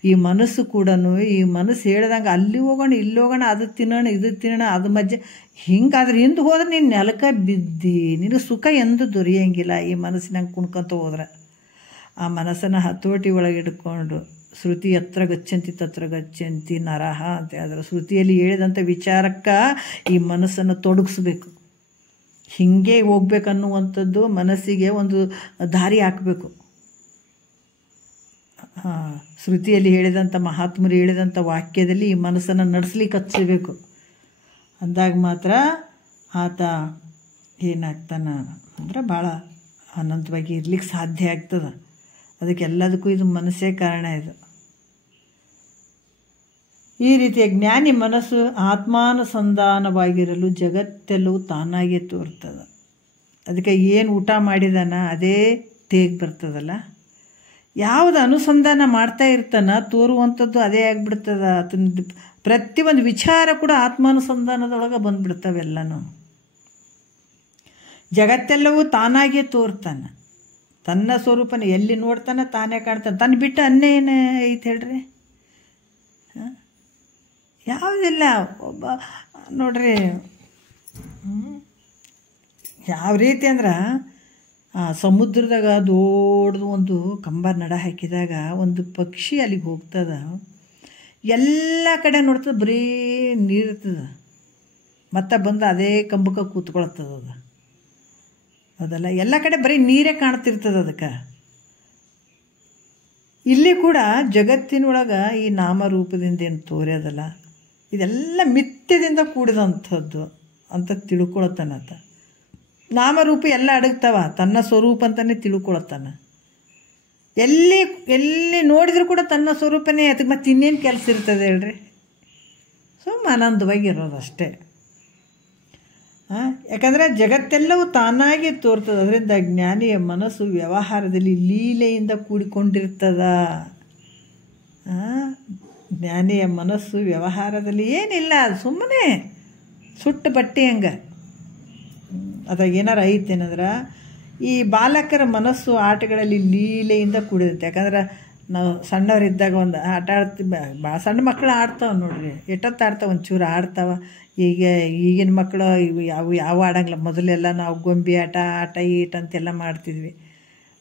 ಈ ಮನಸ್ಸು ಕೂಡ ಈ ಮನಸ್ಸು ಹೇಳ್ದಂಗೆ ಅಲ್ಲಿ ಹೋಗೋಣ ಇಲ್ಲಿ ಹೋಗೋಣ, ಅದು ತಿನ್ನೋಣ ಇದು ತಿನ್ನೋಣ, ಅದು ಮಧ್ಯೆ ಹಿಂಗಾದ್ರೆ ಹಿಂದೆ ಹೋದ್ರೆ ನೀನು ನೆಲಕ್ಕೆ ಬಿದ್ದಿ, ನಿನಗೆ ಸುಖ ಎಂದು ದೊರೆಯಂಗಿಲ್ಲ. ಈ ಮನಸ್ಸಿನಂಗೆ ಕುಣ್ಕೊತ ಹೋದ್ರೆ ಆ ಮನಸ್ಸನ್ನು ಹತೋಟಿ ಒಳಗೆ ಇಟ್ಕೊಂಡು ಶ್ರುತಿ ಎತ್ರ ಗಚ್ಚಂತಿ ತತ್ರ ಗಚ್ಚಂತಿ ನರಹ ಅಂತ ಹೇಳಿದ್ರೆ ಶ್ರುತಿಯಲ್ಲಿ ಹೇಳಿದಂಥ ವಿಚಾರಕ್ಕೆ ಈ ಮನಸ್ಸನ್ನು ತೊಡಗಿಸ್ಬೇಕು. ಹಿಂಗೆ ಹೋಗ್ಬೇಕನ್ನುವಂಥದ್ದು ಮನಸ್ಸಿಗೆ ಒಂದು ದಾರಿ ಹಾಕಬೇಕು. ಶ್ರುತಿಯಲ್ಲಿ ಹೇಳಿದಂಥ ಮಹಾತ್ಮರು ಹೇಳಿದಂಥ ವಾಕ್ಯದಲ್ಲಿ ಈ ಮನಸ್ಸನ್ನು ನಡೆಸ್ಲಿಕ್ಕೆ ಹಚ್ಚಬೇಕು. ಅಂದಾಗ ಮಾತ್ರ ಆತ ಏನಾಗ್ತಾನ ಅಂದ್ರೆ ಭಾಳ ಆನಂದವಾಗಿ ಇರ್ಲಿಕ್ಕೆ ಸಾಧ್ಯ ಆಗ್ತದೆ. ಅದಕ್ಕೆಲ್ಲದಕ್ಕೂ ಇದು ಮನಸ್ಸೇ ಕಾರಣ. ಇದು ಈ ರೀತಿಯ ಜ್ಞಾನಿ ಮನಸ್ಸು ಆತ್ಮಾನುಸಂಧಾನವಾಗಿರಲು ಜಗತ್ತೆಲ್ಲವೂ ತಾನಾಗಿಯೇ ತೋರ್ತದೆ. ಅದಕ್ಕೆ ಏನು ಊಟ ಮಾಡಿದಾನ ಅದೇ ತೇಗ್ ಬರ್ತದಲ್ಲ, ಯಾವುದು ಅನುಸಂಧಾನ ಮಾಡ್ತಾ ಇರ್ತಾನ ತೋರುವಂಥದ್ದು ಅದೇ ಆಗಿಬಿಡ್ತದ. ಅದನ್ನ ಪ್ರತಿಯೊಂದು ವಿಚಾರ ಕೂಡ ಆತ್ಮಾನುಸಂಧಾನದೊಳಗೆ ಬಂದುಬಿಡ್ತಾವೆಲ್ಲನೂ. ಜಗತ್ತೆಲ್ಲವೂ ತಾನಾಗಿಯೇ ತೋರ್ತಾನೆ. ತನ್ನ ಸ್ವರೂಪನ ಎಲ್ಲಿ ನೋಡ್ತಾನೆ ತಾನೇ ಕಾಣ್ತಾನೆ. ತನ್ನ ಬಿಟ್ಟು ಅನ್ನೇ ಏನು ಐತೆ ಹೇಳ್ರಿ? ಯಾವುದಿಲ್ಲ. ಒಬ್ಬ ನೋಡ್ರಿ ಯಾವ ರೀತಿ ಅಂದ್ರೆ ಸಮುದ್ರದಾಗ ದೊಡ್ಡದು ಒಂದು ಕಂಬ ನಡ ಹಾಕಿದಾಗ ಒಂದು ಪಕ್ಷಿ ಅಲ್ಲಿಗೆ ಹೋಗ್ತದ, ಎಲ್ಲ ಕಡೆ ನೋಡ್ತದೆ ಬರೀ ನೀರಿರ್ತದೆ, ಮತ್ತೆ ಬಂದು ಅದೇ ಕಂಬಕ್ಕೆ ಕೂತ್ಕೊಳ್ತದ. ಅದು ಹೌದಲ್ಲ, ಎಲ್ಲ ಕಡೆ ಬರೀ ನೀರೇ ಕಾಣ್ತಿರ್ತದೆ ಅದಕ್ಕೆ. ಇಲ್ಲಿ ಕೂಡ ಜಗತ್ತಿನೊಳಗೆ ಈ ನಾಮರೂಪದಿಂದ ಏನು ತೋರ್ಯೋದಲ್ಲ, ಇದೆಲ್ಲ ಮಿಥ್ಯದಿಂದ ಕೂಡಿದಂಥದ್ದು ಅಂತ ತಿಳ್ಕೊಳತ್ತಾನಂತ. ನಾಮರೂಪ ಎಲ್ಲ ಅಡಗ್ತಾವ, ತನ್ನ ಸ್ವರೂಪ ಅಂತಲೇ ತಿಳ್ಕೊಳತ್ತಾನ. ಎಲ್ಲಿ ಎಲ್ಲಿ ನೋಡಿದ್ರು ಕೂಡ ತನ್ನ ಸ್ವರೂಪನೇ. ಅದಕ್ಕೆ ಮತ್ತೆ ಇನ್ನೇನು ಕೆಲಸ ಇರ್ತದೆ ಹೇಳ್ರಿ? ಸುಮ್ಮ ಆನಂದವಾಗಿರೋದಷ್ಟೇ. ಯಾಕಂದರೆ ಜಗತ್ತೆಲ್ಲವೂ ತಾನಾಗಿ ತೋರ್ತದೆ. ಅದರಿಂದ ಜ್ಞಾನಿಯ ಮನಸ್ಸು ವ್ಯವಹಾರದಲ್ಲಿ ಲೀಲೆಯಿಂದ ಕೂಡಿಕೊಂಡಿರ್ತದ. ಜ್ಞಾನಿಯ ಮನಸ್ಸು ವ್ಯವಹಾರದಲ್ಲಿ ಏನಿಲ್ಲ, ಅದು ಸುಮ್ಮನೆ ಸುಟ್ಟು ಬಟ್ಟೆ ಹಂಗೆ. ಅದಾಗ ಏನಾರು ಐತೇನಂದ್ರೆ ಈ ಬಾಲಕರ ಮನಸ್ಸು ಆಟಗಳಲ್ಲಿ ಲೀಲೆಯಿಂದ ಕೂಡಿರುತ್ತೆ. ಯಾಕಂದ್ರೆ ನಾವು ಸಣ್ಣವರಿದ್ದಾಗ ಒಂದು ಆಟ ಆಡ್ತೀವಿ, ಭಾಳ ಸಣ್ಣ ಮಕ್ಕಳು ಆಡ್ತಾವೆ ನೋಡ್ರಿ, ಎಷ್ಟೊತ್ತು ಆಡ್ತಾವೆ, ಒಂಚೂರು ಆಡ್ತಾವೆ. ಈಗಿನ ಮಕ್ಕಳು ಇವು ಯಾವ ಆಡಂಗಿಲ್ಲ. ಮೊದಲೆಲ್ಲ ನಾವು ಗೊಂಬೆ ಆಟ ಈಟ ಅಂತೆಲ್ಲ ಮಾಡ್ತಿದ್ವಿ.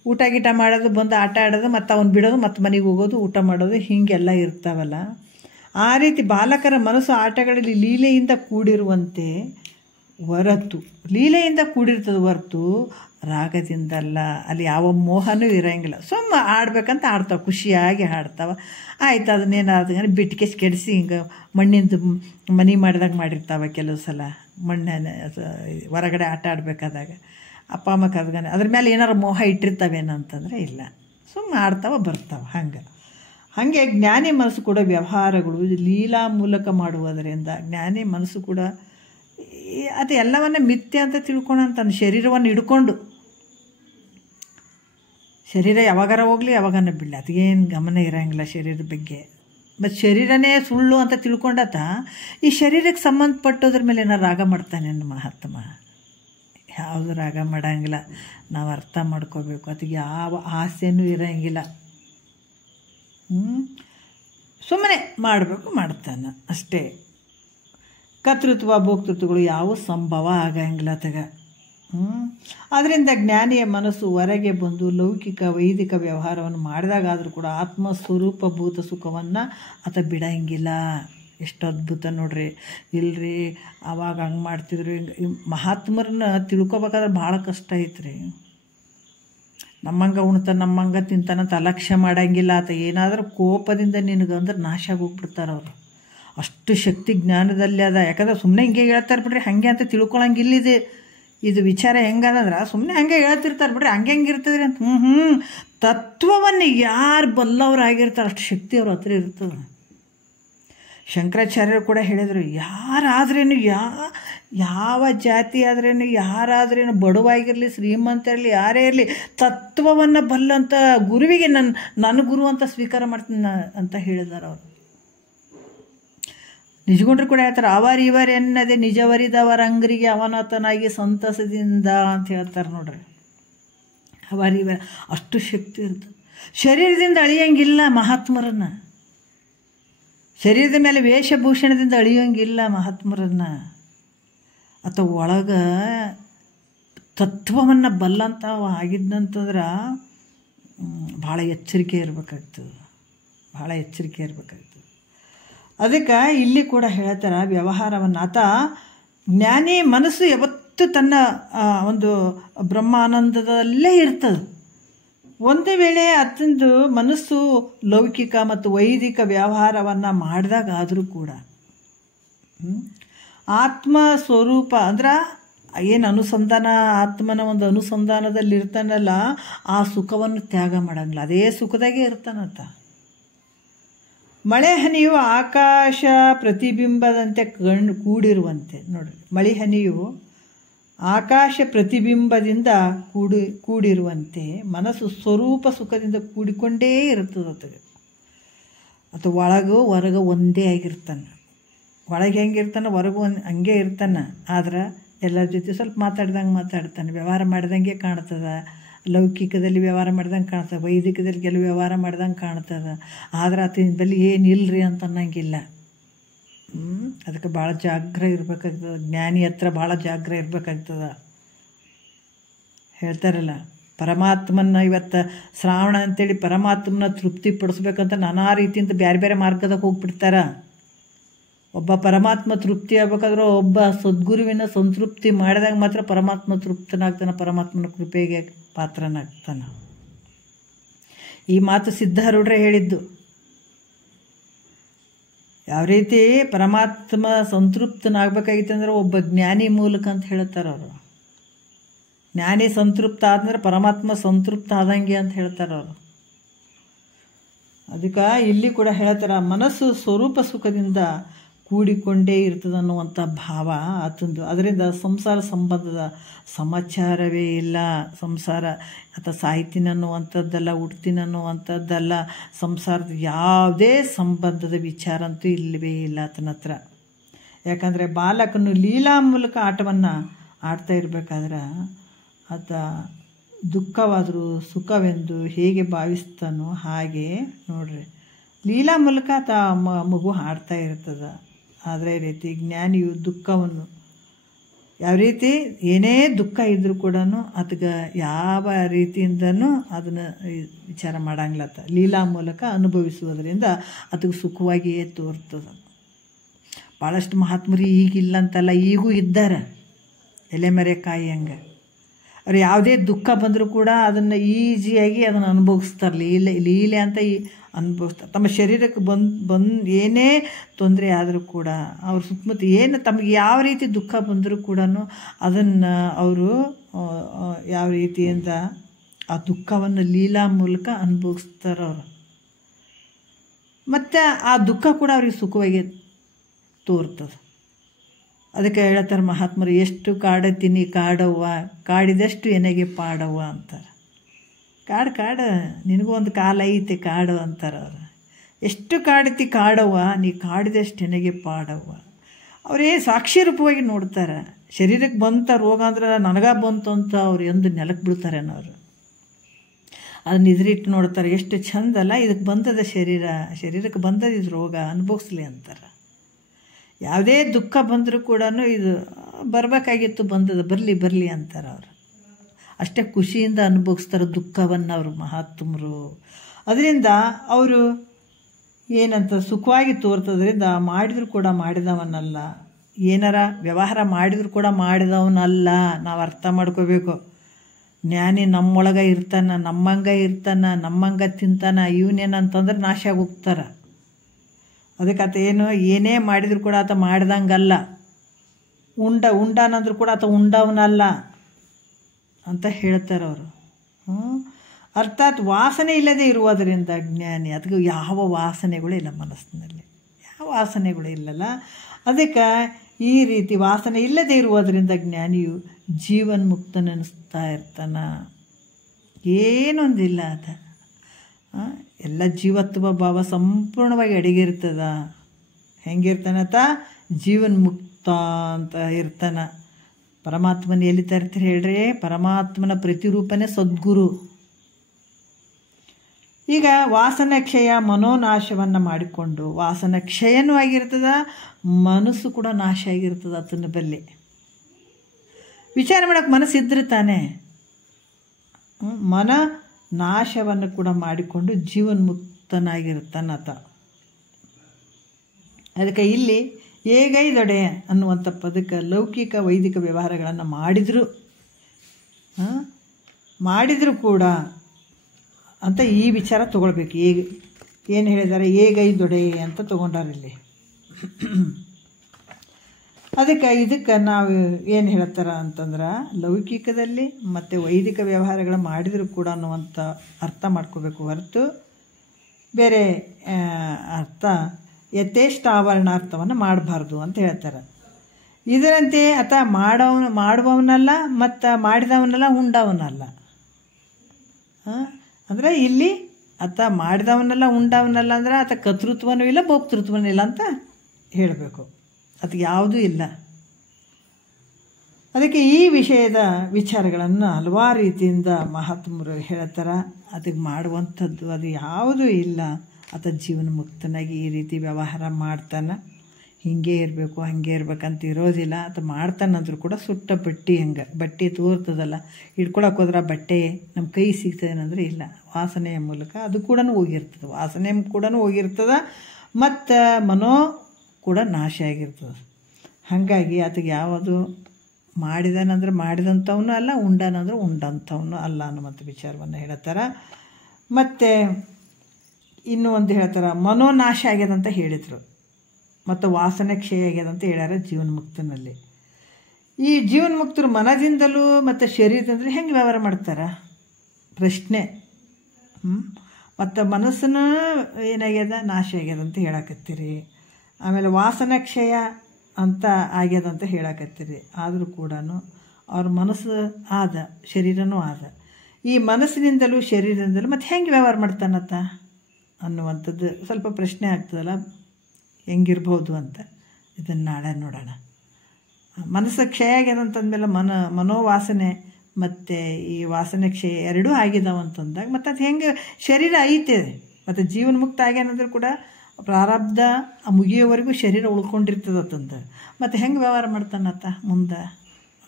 ಊಟ ಗೀಟ ಮಾಡೋದು, ಬಂದು ಆಟ ಆಡೋದು, ಮತ್ತು ಅವ್ನು ಬಿಡೋದು, ಮತ್ತು ಮನೆಗೆ ಹೋಗೋದು, ಊಟ ಮಾಡೋದು, ಹೀಗೆಲ್ಲ ಇರ್ತಾವಲ್ಲ. ಆ ರೀತಿ ಬಾಲಕರ ಮನಸ್ಸು ಆಟಗಳಲ್ಲಿ ಲೀಲೆಯಿಂದ ಕೂಡಿರುವಂತೆ ಹೊರತು ಲೀಲೆಯಿಂದ ಕೂಡಿರ್ತದೆ ಹೊರತು ರಾಗದಿಂದಲ್ಲ. ಅಲ್ಲಿ ಯಾವ ಮೋಹನೂ ಇರೋಂಗಿಲ್ಲ. ಸುಮ್ಮ ಆಡ್ಬೇಕಂತ ಆಡ್ತಾವೆ, ಖುಷಿಯಾಗಿ ಆಡ್ತಾವೆ. ಆಯ್ತು, ಅದನ್ನೇನಾದ್ರು ಬಿಟ್ಕೆಸ್ ಕೆಡಿಸಿ ಹಿಂಗೆ ಮಣ್ಣಿಂದು ಮನೆ ಮಾಡಿದಾಗ ಮಾಡಿರ್ತಾವೆ ಕೆಲವು ಸಲ. ಮಣ್ಣಿನ ಹೊರಗಡೆ ಆಟ ಆಡಬೇಕಾದಾಗ ಅಪ್ಪ ಅಮ್ಮ ಕದ್ಗಾನೆ ಅದ್ರ ಮೇಲೆ ಏನಾರು ಮೋಹ ಇಟ್ಟಿರ್ತಾವೇನಂತಂದರೆ ಇಲ್ಲ, ಸುಮ್ಮ ಆಡ್ತಾವೆ ಬರ್ತಾವೆ. ಹಾಗೆ ಜ್ಞಾನಿ ಮನಸ್ಸು ಕೂಡ ವ್ಯವಹಾರಗಳು ಲೀಲಾ ಮೂಲಕ ಮಾಡುವುದರಿಂದ ಜ್ಞಾನಿ ಮನಸ್ಸು ಕೂಡ ಅದು ಎಲ್ಲವನ್ನ ಮಿಥ್ಯ ಅಂತ ತಿಳ್ಕೊಂಡು ತನ್ನ ಶರೀರವನ್ನು ಹಿಡ್ಕೊಂಡು, ಶರೀರ ಯಾವಾಗಾರ ಹೋಗಲಿ ಯಾವಾಗನ ಬಿಡಲಿ ಅದಕ್ಕೇನು ಗಮನ ಇರೋಂಗಿಲ್ಲ ಶರೀರದ ಬಗ್ಗೆ. ಮತ್ತು ಶರೀರನೇ ಸುಳ್ಳು ಅಂತ ತಿಳ್ಕೊಂಡಾತ ಈ ಶರೀರಕ್ಕೆ ಸಂಬಂಧಪಟ್ಟೋದ್ರ ಮೇಲೆ ಏನಾರು ರಾಗ ಮಾಡ್ತಾನೆ ಮಹಾತ್ಮ? ಯಾವುದು ರಾಗ ಮಾಡೋಂಗಿಲ್ಲ. ನಾವು ಅರ್ಥ ಮಾಡ್ಕೋಬೇಕು, ಅದಕ್ಕೆ ಯಾವ ಆಸೆನೂ ಇರೋಂಗಿಲ್ಲ. ಸುಮ್ಮನೆ ಮಾಡಬೇಕು, ಮಾಡ್ತಾನೆ ಅಷ್ಟೇ. ಕರ್ತೃತ್ವ ಭೋಕ್ತೃತ್ವಗಳು ಯಾವ ಸಂಭವ ಆಗಂಗಿಲ್ಲ ತಗ. ಆದ್ದರಿಂದ ಜ್ಞಾನಿಯ ಮನಸ್ಸು ಹೊರಗೆ ಬಂದು ಲೌಕಿಕ ವೈದಿಕ ವ್ಯವಹಾರವನ್ನು ಮಾಡಿದಾಗಾದರೂ ಕೂಡ ಆತ್ಮಸ್ವರೂಪಭೂತ ಸುಖವನ್ನು ಆತ ಬಿಡಂಗಿಲ್ಲ. ಎಷ್ಟು ಅದ್ಭುತ ನೋಡ್ರಿ. ಇಲ್ರಿ ಅವಾಗ ಹಂಗೆ ಮಾಡ್ತಿದ್ರು, ಹಿಂಗೆ ಮಹಾತ್ಮರನ್ನ ತಿಳ್ಕೊಬೇಕಾದ್ರೆ ಭಾಳ ಕಷ್ಟ ಐತ್ರಿ. ನಮ್ಮಂಗೆ ಉಣ್ತಾನೆ ನಮ್ಮಂಗೆ ತಿಂತಾನಂತ ಅಲಕ್ಷ್ಯ ಮಾಡೋಂಗಿಲ್ಲ ಆತ. ಏನಾದರೂ ಕೋಪದಿಂದ ನಿನಗಂದ್ರೆ ನಾಶ ಹೋಗ್ಬಿಡ್ತಾರೆ ಅವರು. ಅಷ್ಟು ಶಕ್ತಿ ಜ್ಞಾನದಲ್ಲಿ ಅದ. ಯಾಕಂದ್ರೆ ಸುಮ್ಮನೆ ಹಿಂಗೆ ಹೇಳ್ತಾರೆ ಬಿಡ್ರಿ, ಹಾಗೆ ಅಂತ ತಿಳ್ಕೊಳಂಗಿಲ್ಲಿದೆ. ಇದು ವಿಚಾರ ಹೆಂಗದಂದ್ರೆ ಸುಮ್ಮನೆ ಹಂಗೆ ಹೇಳ್ತಿರ್ತಾರೆ ಬಿಡ್ರಿ, ಹಂಗೆ ಹೆಂಗಿರ್ತದ್ರಿ ಅಂತ. ತತ್ವವನ್ನು ಯಾರು ಬಲ್ಲವರಾಗಿರ್ತಾರೆ ಅಷ್ಟು ಶಕ್ತಿ ಅವ್ರ ಹತ್ರ ಇರ್ತದೆ. ಶಂಕರಾಚಾರ್ಯರು ಕೂಡ ಹೇಳಿದರು, ಯಾರಾದ್ರೇನು ಯಾವ ಜಾತಿ ಆದ್ರೇನು ಯಾರಾದ್ರೇನು ಬಡವಾಗಿರಲಿ ಶ್ರೀಮಂತ ಇರಲಿ ಯಾರೇ ಇರಲಿ ತತ್ವವನ್ನು ಬಲ್ಲಂಥ ಗುರುವಿಗೆ ನನ್ನ ಗುರು ಅಂತ ಸ್ವೀಕಾರ ಮಾಡ್ತೀನಿ ಅಂತ ಹೇಳಿದ್ದಾರೆ ಅವರು. ನಿಜಗೊಂಡ್ರು ಕೂಡ ಹೇಳ್ತಾರೆ, ಅವರು ಇವರು ಎನ್ನದೆ ನಿಜವರಿದವರ ಅಂಗರಿಗೆ ಅವನತನಾಗಿ ಸಂತಸದಿಂದ ಅಂತ ಹೇಳ್ತಾರೆ ನೋಡ್ರಿ. ಅವರು ಇವರು ಅಷ್ಟು ಶಕ್ತಿ ಇರ್ತದೆ. ಶರೀರದಿಂದ ಅಳಿಯಂಗಿಲ್ಲ ಮಹಾತ್ಮರನ್ನ, ಶರೀರದ ಮೇಲೆ ವೇಷಭೂಷಣದಿಂದ ಅಳಿಯೋಂಗಿಲ್ಲ ಮಹಾತ್ಮರನ್ನ. ಅಥವಾ ಒಳಗೆ ತತ್ವವನ್ನು ಬಲ್ಲಂತ ಆಗಿದ್ದಂತಂದ್ರೆ ಭಾಳ ಎಚ್ಚರಿಕೆ ಇರಬೇಕಾಗ್ತದೆ, ಭಾಳ ಎಚ್ಚರಿಕೆ ಇರಬೇಕಾಗ್ತದೆ. ಅದಕ್ಕೆ ಇಲ್ಲಿ ಕೂಡ ಹೇಳ್ತಾರೆ ವ್ಯವಹಾರವನ್ನು. ಆತ ಜ್ಞಾನಿ ಮನಸ್ಸು ಯಾವತ್ತು ತನ್ನ ಒಂದು ಬ್ರಹ್ಮಾನಂದದಲ್ಲೇ ಇರ್ತದೆ. ಒಂದೇ ವೇಳೆ ಅತ್ತಂದು ಮನಸ್ಸು ಲೌಕಿಕ ಮತ್ತು ವೈದಿಕ ವ್ಯವಹಾರವನ್ನು ಮಾಡಿದಾಗಾದರೂ ಕೂಡ ಆತ್ಮ ಸ್ವರೂಪ ಅಂದ್ರೆ ಏನು ಅನುಸಂಧಾನ, ಆತ್ಮನ ಒಂದು ಅನುಸಂಧಾನದಲ್ಲಿ ಇರ್ತಾನಲ್ಲ, ಆ ಸುಖವನ್ನು ತ್ಯಾಗ ಮಾಡಂಗಿಲ್ಲ, ಅದೇ ಸುಖದಾಗೆ ಇರ್ತಾನಂತ. ಮಳೆ ಹನಿಯು ಆಕಾಶ ಪ್ರತಿಬಿಂಬದಂತೆ ಕೂಡಿರುವಂತೆ. ನೋಡ್ರಿ, ಮಳೆ ಹನಿಯು ಆಕಾಶ ಪ್ರತಿಬಿಂಬದಿಂದ ಕೂಡಿರುವಂತೆ ಮನಸ್ಸು ಸ್ವರೂಪ ಸುಖದಿಂದ ಕೂಡಿಕೊಂಡೇ ಇರ್ತದೆ. ಅಥವಾ ಒಳಗು ಹೊರಗು ಒಂದೇ ಆಗಿರ್ತಾನೆ. ಒಳಗೆ ಹೆಂಗಿರ್ತಾನೆ, ಹೊರಗು ಹಂಗೆ ಇರ್ತಾನೆ. ಆದ್ರೆ ಎಲ್ಲರ ಜೊತೆ ಸ್ವಲ್ಪ ಮಾತಾಡ್ತಾನೆ, ವ್ಯವಹಾರ ಮಾಡ್ದಂಗೆ ಕಾಣ್ತದೆ. ಲೌಕಿಕದಲ್ಲಿ ವ್ಯವಹಾರ ಮಾಡ್ದಂಗೆ ಕಾಣ್ತದೆ, ವೈದಿಕದಲ್ಲಿ ಕೆಲವು ವ್ಯವಹಾರ ಮಾಡ್ದಂಗೆ ಕಾಣ್ತದೆ. ಆದ್ರೆ ಆತನ ಬಳಿ ಏನಿಲ್ಲರಿ ಅಂತ ಅನ್ನಂಗಿಲ್ಲ. ಅದಕ್ಕೆ ಭಾಳ ಜಾಗ್ರ ಇರಬೇಕಾಗ್ತದೆ. ಜ್ಞಾನಿ ಹತ್ರ ಭಾಳ ಜಾಗ್ರ ಇರಬೇಕಾಗ್ತದೆ. ಹೇಳ್ತಾರಲ್ಲ, ಪರಮಾತ್ಮನ ಇವತ್ತು ಶ್ರಾವಣ ಅಂತೇಳಿ ಪರಮಾತ್ಮನ ತೃಪ್ತಿ ಪಡಿಸ್ಬೇಕಂತ ನಾನಾ ರೀತಿಯಿಂದ ಬೇರೆ ಬೇರೆ ಮಾರ್ಗದಾಗ ಹೋಗ್ಬಿಡ್ತಾರೆ. ಒಬ್ಬ ಪರಮಾತ್ಮ ತೃಪ್ತಿ ಆಗ್ಬೇಕಾದ್ರೆ ಒಬ್ಬ ಸದ್ಗುರುವಿನ ಸಂತೃಪ್ತಿ ಮಾಡಿದಾಗ ಮಾತ್ರ ಪರಮಾತ್ಮ ತೃಪ್ತನಾಗ್ತಾನೆ, ಪರಮಾತ್ಮನ ಕೃಪೆಗೆ ಪಾತ್ರನಾಗ್ತಾನೆ. ಈ ಮಾತು ಸಿದ್ಧಾರೂಢರೇ ಹೇಳಿದ್ದು. ಯಾವ ರೀತಿ ಪರಮಾತ್ಮ ಸಂತೃಪ್ತನಾಗಬೇಕಾಗಿತ್ತು ಅಂದ್ರೆ ಒಬ್ಬ ಜ್ಞಾನಿ ಮೂಲಕ ಅಂತ ಹೇಳ್ತಾರೆ ಅವರು. ಜ್ಞಾನಿ ಸಂತೃಪ್ತ ಆದ್ಮೇಲೆ ಪರಮಾತ್ಮ ಸಂತೃಪ್ತ ಆದಂಗೆ ಅಂತ ಹೇಳ್ತಾರೆ ಅವರು. ಅದಕ್ಕೆ ಇಲ್ಲಿ ಕೂಡ ಹೇಳ್ತಾರೆ, ಮನಸ್ಸು ಸ್ವರೂಪ ಸುಖದಿಂದ ಕೂಡಿಕೊಂಡೇ ಇರ್ತದೆ ಅನ್ನುವಂಥ ಭಾವ ಆತಂದು. ಅದರಿಂದ ಸಂಸಾರ ಸಂಬಂಧದ ಸಮಾಚಾರವೇ ಇಲ್ಲ. ಸಂಸಾರ ಅಥವಾ ಸಾಯ್ತೀನಿ ಅನ್ನುವಂಥದ್ದಲ್ಲ, ಹುಡ್ತೀನಿ ಅನ್ನುವಂಥದ್ದಲ್ಲ, ಸಂಸಾರದ ಯಾವುದೇ ಸಂಬಂಧದ ವಿಚಾರ ಅಂತೂ ಇಲ್ಲವೇ ಇಲ್ಲ ಆತನ ಹತ್ರ. ಯಾಕಂದರೆ ಬಾಲಕನು ಲೀಲಾ ಮೂಲಕ ಆಟವನ್ನು ಆಡ್ತಾ ಇರಬೇಕಾದ್ರೆ ಆತ ದುಃಖವಾದರೂ ಸುಖವೆಂದು ಹೇಗೆ ಭಾವಿಸ್ತಾನೋ ಹಾಗೆ ನೋಡ್ರಿ, ಲೀಲಾ ಮೂಲಕ ಆತ ಮಗು ಆಡ್ತಾ ಇರ್ತದೆ. ಆದರೆ ರೀತಿ ಜ್ಞಾನಿಯು ದುಃಖವನ್ನು ಯಾವ ರೀತಿ ಏನೇ ದುಃಖ ಇದ್ದರೂ ಕೂಡ ಅದಕ್ಕೆ ಯಾವ ರೀತಿಯಿಂದನೂ ಅದನ್ನು ವಿಚಾರ ಮಾಡಂಗ್ಲತ್ತ. ಲೀಲಾ ಮೂಲಕ ಅನುಭವಿಸುವುದರಿಂದ ಅದಕ್ಕೆ ಸುಖವಾಗಿಯೇ ತೋರ್ತದೆ. ಭಾಳಷ್ಟು ಮಹಾತ್ಮರು ಈಗಿಲ್ಲ ಅಂತಲ್ಲ, ಈಗೂ ಇದ್ದಾರೆ ಎಲೆಮರೆಕಾಯಿ ಹಂಗೆ. ಅವ್ರು ಯಾವುದೇ ದುಃಖ ಬಂದರೂ ಕೂಡ ಅದನ್ನು ಈಸಿಯಾಗಿ ಅದನ್ನು ಅನುಭವಿಸ್ತಾರೆ. ಲೀಲೆ ಅಂತ ಅನುಭವಿಸ್ತಾರೆ. ತಮ್ಮ ಶರೀರಕ್ಕೆ ಏನೇ ತೊಂದರೆ ಆದರೂ ಕೂಡ ಅವ್ರ ಸುತ್ತಮುತ್ತ ಏನು ತಮಗೆ ಯಾವ ರೀತಿ ದುಃಖ ಬಂದರೂ ಕೂಡ ಅದನ್ನು ಅವರು ಯಾವ ರೀತಿಯಿಂದ ಆ ದುಃಖವನ್ನು ಲೀಲಾ ಮೂಲಕ ಅನುಭವಿಸ್ತಾರೆ ಅವರು. ಮತ್ತು ಆ ದುಃಖ ಕೂಡ ಅವ್ರಿಗೆ ಸುಖವಾಗಿ ತೋರ್ತದೆ. ಅದಕ್ಕೆ ಹೇಳ್ತಾರೆ ಮಹಾತ್ಮರು, ಎಷ್ಟು ಕಾಡತೀನಿ ಕಾಡವ್ವ, ಕಾಡಿದಷ್ಟು ಎನೆಗೆ ಪಾಡವ್ವ ಅಂತಾರೆ. ಕಾಡು ನಿನಗೂ ಒಂದು ಕಾಲ ಐತೆ ಕಾಡು ಅಂತಾರೆ ಅವರು. ಎಷ್ಟು ಕಾಡ್ತಿ ಕಾಡವ್ವ, ನೀ ಕಾಡಿದಷ್ಟು ಎನೆಗೆ ಪಾಡವ್ವ. ಅವರೇ ಸಾಕ್ಷಿ ರೂಪವಾಗಿ ನೋಡ್ತಾರೆ. ಶರೀರಕ್ಕೆ ಬಂತ ರೋಗ ಅಂದ್ರೆ ನನಗ ಬಂತು ಅಂತ ಅವ್ರು ಎಂದು ನೆಲಕ್ಕೆ ಬಿಡ್ತಾರೆ ಅನ್ನೋರು. ಅದನ್ನ ಎದುರಿಟ್ಟು ನೋಡ್ತಾರೆ, ಎಷ್ಟು ಚಂದಲ್ಲ ಇದಕ್ಕೆ ಬಂದದ ಶರೀರಕ್ಕೆ ಬಂದದ ಇದು ರೋಗ, ಅನುಭವಿಸ್ಲಿ ಅಂತಾರೆ. ಯಾವುದೇ ದುಃಖ ಬಂದರೂ ಕೂಡ ಇದು ಬರಬೇಕಾಗಿತ್ತು, ಬಂದದ, ಬರಲಿ ಅಂತಾರೆ ಅವರು. ಅಷ್ಟೇ ಖುಷಿಯಿಂದ ಅನುಭವಿಸ್ತಾರೆ ದುಃಖವನ್ನು ಅವರು ಮಹಾತ್ಮರು. ಅದರಿಂದ ಅವರು ಏನಂತ ಸುಖವಾಗಿ ತೋರ್ತದ್ರಿಂದ ಮಾಡಿದರೂ ಕೂಡ ಮಾಡಿದವನಲ್ಲ, ಏನಾರ ವ್ಯವಹಾರ ಮಾಡಿದರೂ ಕೂಡ ಮಾಡಿದವನಲ್ಲ. ನಾವು ಅರ್ಥ ಮಾಡ್ಕೋಬೇಕು. ಜ್ಞಾನಿ ನಮ್ಮೊಳಗೆ ಇರ್ತಾನೆ, ನಮ್ಮಂಗೆ ತಿಂತಾನೆ. ಇವನೇನಂತಂದ್ರೆ ನಾಶ ಆಗಿ ಹೋಗ್ತಾರೆ. ಅದಕ್ಕೆ ಆತ ಏನೇ ಮಾಡಿದರೂ ಕೂಡ ಆತ ಮಾಡ್ದಂಗಲ್ಲ. ಉಂಡಾನಂದ್ರೂ ಕೂಡ ಆತ ಉಂಡವನಲ್ಲ ಅಂತ ಹೇಳ್ತಾರೆ ಅವರು. ಅರ್ಥಾತ್ ವಾಸನೆ ಇಲ್ಲದೆ ಇರುವುದರಿಂದ ಜ್ಞಾನಿ, ಅದಕ್ಕೆ ಯಾವ ವಾಸನೆಗಳು ಇಲ್ಲ ಮನಸ್ಸಿನಲ್ಲಿ, ಯಾವ ವಾಸನೆಗಳು ಇಲ್ಲಲ್ಲ. ಅದಕ್ಕೆ ಈ ರೀತಿ ವಾಸನೆ ಇಲ್ಲದೆ ಇರುವುದರಿಂದ ಜ್ಞಾನಿಯು ಜೀವನ್ಮುಕ್ತನೆನಿಸ್ತಾ ಇರ್ತಾನೆ. ಏನೊಂದಿಲ್ಲ ಆತ, ಎಲ್ಲ ಜೀವತ್ವ ಭಾವ ಸಂಪೂರ್ಣವಾಗಿ ಅಡಗಿರ್ತದ. ಹೆಂಗಿರ್ತಾನತ? ಜೀವನ್ಮುಕ್ತ ಅಂತ ಇರ್ತಾನೆ. ಪರಮಾತ್ಮನ ಎಲ್ಲಿ ತರ್ತೀರಿ ಹೇಳ್ರಿ? ಪರಮಾತ್ಮನ ಪ್ರತಿರೂಪನೇ ಸದ್ಗುರು. ಈಗ ವಾಸನ ಕ್ಷಯ ಮನೋನಾಶವನ್ನು ಮಾಡಿಕೊಂಡು ವಾಸನ ಕ್ಷಯನೂ ಆಗಿರ್ತದ, ಮನಸ್ಸು ಕೂಡ ನಾಶ ಆಗಿರ್ತದ. ಅದನ್ನ ಬಲ್ಲಿ ವಿಚಾರ ಮಾಡೋಕ್ಕೆ ಮನಸ್ಸಿದ್ರೆ ತಾನೆ. ಮನ ನಾಶವನ್ನು ಕೂಡ ಮಾಡಿಕೊಂಡು ಜೀವನ್ಮುಕ್ತನಾಗಿರ್ತಾನತ. ಅದಕ್ಕೆ ಇಲ್ಲಿ ಹೇಗೈದೊಡೆ ಅನ್ನುವಂಥ ಪದಕ್ಕೆ ಲೌಕಿಕ ವೈದಿಕ ವ್ಯವಹಾರಗಳನ್ನು ಮಾಡಿದರೂ ಕೂಡ ಅಂತ ಈ ವಿಚಾರ ತೊಗೊಳ್ಬೇಕು. ಏನು ಹೇಳಿದ್ದಾರೆ, ಏಗೈದೊಡೆ ಅಂತ ತೊಗೊಂಡಾರಿಲ್ಲಿ. ಇದಕ್ಕೆ ನಾವು ಏನು ಹೇಳ್ತಾರ ಅಂತಂದ್ರೆ, ಲೌಕಿಕದಲ್ಲಿ ಮತ್ತು ವೈದಿಕ ವ್ಯವಹಾರಗಳು ಮಾಡಿದರೂ ಕೂಡ ಅನ್ನುವಂಥ ಅರ್ಥ ಮಾಡ್ಕೋಬೇಕು ಹೊರತು ಬೇರೆ ಅರ್ಥ ಯಥೇಷ್ಟ ಆವರಣಾರ್ಥವನ್ನು ಮಾಡಬಾರ್ದು ಅಂತ ಹೇಳ್ತಾರೆ. ಇದರಂತೆ ಆತ ಮಾಡುವವನಲ್ಲ ಮತ್ತು ಮಾಡಿದವನಲ್ಲ ಉಂಡವನಲ್ಲ. ಅಂದರೆ ಇಲ್ಲಿ ಆತ ಮಾಡಿದವನಲ್ಲ ಉಂಡವನಲ್ಲ ಅಂದ್ರೆ ಆತ ಕರ್ತೃತ್ವನೂ ಇಲ್ಲ ಭೋಕ್ತೃತ್ವನೂ ಇಲ್ಲ ಅಂತ ಹೇಳಬೇಕು. ಅದಕ್ಕೆ ಯಾವುದೂ ಇಲ್ಲ. ಅದಕ್ಕೆ ಈ ವಿಷಯದ ವಿಚಾರಗಳನ್ನು ಹಲವಾರು ರೀತಿಯಿಂದ ಮಹಾತ್ಮರು ಹೇಳ್ತಾರೆ. ಅದಕ್ಕೆ ಮಾಡುವಂಥದ್ದು ಅದು ಯಾವುದೂ ಇಲ್ಲ. ಆತ ಜೀವನ ಮುಕ್ತನಾಗಿ ಈ ರೀತಿ ವ್ಯವಹಾರ ಮಾಡ್ತಾನೆ. ಹೀಗೆ ಇರಬೇಕು ಹಾಗೆ ಇರ್ಬೇಕಂತ ಇರೋದಿಲ್ಲ. ಆತ ಮಾಡ್ತಾನಂದ್ರೂ ಕೂಡ ಸುಟ್ಟ ಬಟ್ಟೆ ತೋರ್ತದಲ್ಲ, ಹಿಡ್ಕೊಳಕ್ಕೆ ಹೋದ್ರೆ ಬಟ್ಟೆ ನಮ್ಮ ಕೈ ಸಿಗ್ತದೇನಂದ್ರೆ ಇಲ್ಲ, ವಾಸನೆಯ ಮೂಲಕ ಅದು ಕೂಡ ಹೋಗಿರ್ತದೆ. ವಾಸನೆ ಕೂಡ ಹೋಗಿರ್ತದೆ ಮತ್ತು ಮನೋ ಕೂಡ ನಾಶ ಆಗಿರ್ತದೆ. ಹಾಗಾಗಿ ಆತಗೆ ಯಾವುದು ಮಾಡಿದಾನಂದ್ರೆ ಮಾಡಿದಂಥವನು ಅಲ್ಲ, ಉಂಡನಂದ್ರೆ ಉಂಡಂಥವನು ಅಲ್ಲ ಅನ್ನುವಂಥ ವಿಚಾರವನ್ನು ಹೇಳ್ತಾರೆ. ಮತ್ತು ಇನ್ನೂ ಒಂದು ಹೇಳ್ತಾರೆ, ಮನೋನಾಶ ಆಗ್ಯದಂತ ಹೇಳಿದರು ಮತ್ತು ವಾಸನೆ ಕ್ಷಯ ಆಗ್ಯದಂತ ಹೇಳ್ಯಾರ ಜೀವನ್ಮುಕ್ತನಲ್ಲಿ. ಈ ಜೀವನ್ಮುಕ್ತರು ಮನದಿಂದಲೂ ಮತ್ತು ಶರೀರದಿಂದಲೂ ಹೆಂಗೆ ವ್ಯವಹಾರ ಮಾಡ್ತಾರೆ ಪ್ರಶ್ನೆ. ಮತ್ತು ಮನಸ್ಸನ್ನು ಏನಾಗ್ಯದ, ನಾಶ ಆಗ್ಯದ ಅಂತ ಹೇಳಕತ್ತೀರಿ. ಆಮೇಲೆ ವಾಸನ ಕ್ಷಯ ಅಂತ ಆಗ್ಯದಂತ ಹೇಳಕತ್ತೀರಿ. ಆದರೂ ಕೂಡ ಅವ್ರ ಮನಸ್ಸು ಆದ, ಶರೀರನೂ ಆದ. ಈ ಮನಸ್ಸಿನಿಂದಲೂ ಶರೀರದಿಂದಲೂ ಮತ್ತು ಹೆಂಗೆ ವ್ಯವಹಾರ ಮಾಡ್ತಾನತ್ತ ಅನ್ನುವಂಥದ್ದು ಸ್ವಲ್ಪ ಪ್ರಶ್ನೆ ಆಗ್ತದಲ್ಲ, ಹೆಂಗಿರ್ಬೋದು ಅಂತ. ಇದನ್ನು ನಾಳೆ ನೋಡೋಣ. ಮನಸ್ಸು ಕ್ಷಯ ಆಗ್ಯದಂತಂದಮೇಲೆ ಮನೋವಾಸನೆ ಮತ್ತು ಈ ವಾಸನೆ ಕ್ಷಯ ಎರಡೂ ಆಗಿದಾವಂತಂದಾಗ ಮತ್ತು ಅದು ಹೆಂಗೆ ಶರೀರ ಐತೆ ಮತ್ತು ಜೀವನ್ಮುಕ್ತ ಆಗ್ಯಾನಂದ್ರೂ ಕೂಡ ಪ್ರಾರಬ್ಧ ಮುಗಿಯೋವರೆಗೂ ಶರೀರ ಉಳ್ಕೊಂಡಿರ್ತದಂತ. ಮತ್ತು ಹೆಂಗೆ ವ್ಯವಹಾರ ಮಾಡ್ತಾನತ್ತ ಮುಂದೆ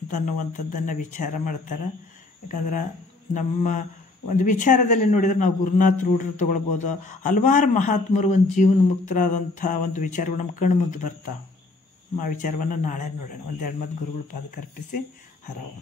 ಅಂತ ಅನ್ನುವಂಥದ್ದನ್ನು ವಿಚಾರ ಮಾಡ್ತಾರೆ. ಯಾಕಂದ್ರೆ ನಮ್ಮ ಒಂದು ವಿಚಾರದಲ್ಲಿ ನೋಡಿದರೆ ನಾವು ಗುರುನಾಥ್ ರೂಢರು ತೊಗೊಳ್ಬೋದು. ಹಲವಾರು ಮಹಾತ್ಮರು ಒಂದು ಜೀವನ್ಮುಕ್ತರಾದಂಥ ಒಂದು ವಿಚಾರಗಳು ನಮ್ಮ ಕಣ್ಣು ಮುಂದೆ ಬರ್ತಾವೆ. ಆ ವಿಚಾರವನ್ನು ನಾಳೆ ನೋಡೋಣ. ಒಂದೆರಡು ಮಾತು ಗುರುಗಳ ಪಾದಕ್ಕೆ ಅರ್ಪಿಸಿ ಹರ ಓಂ.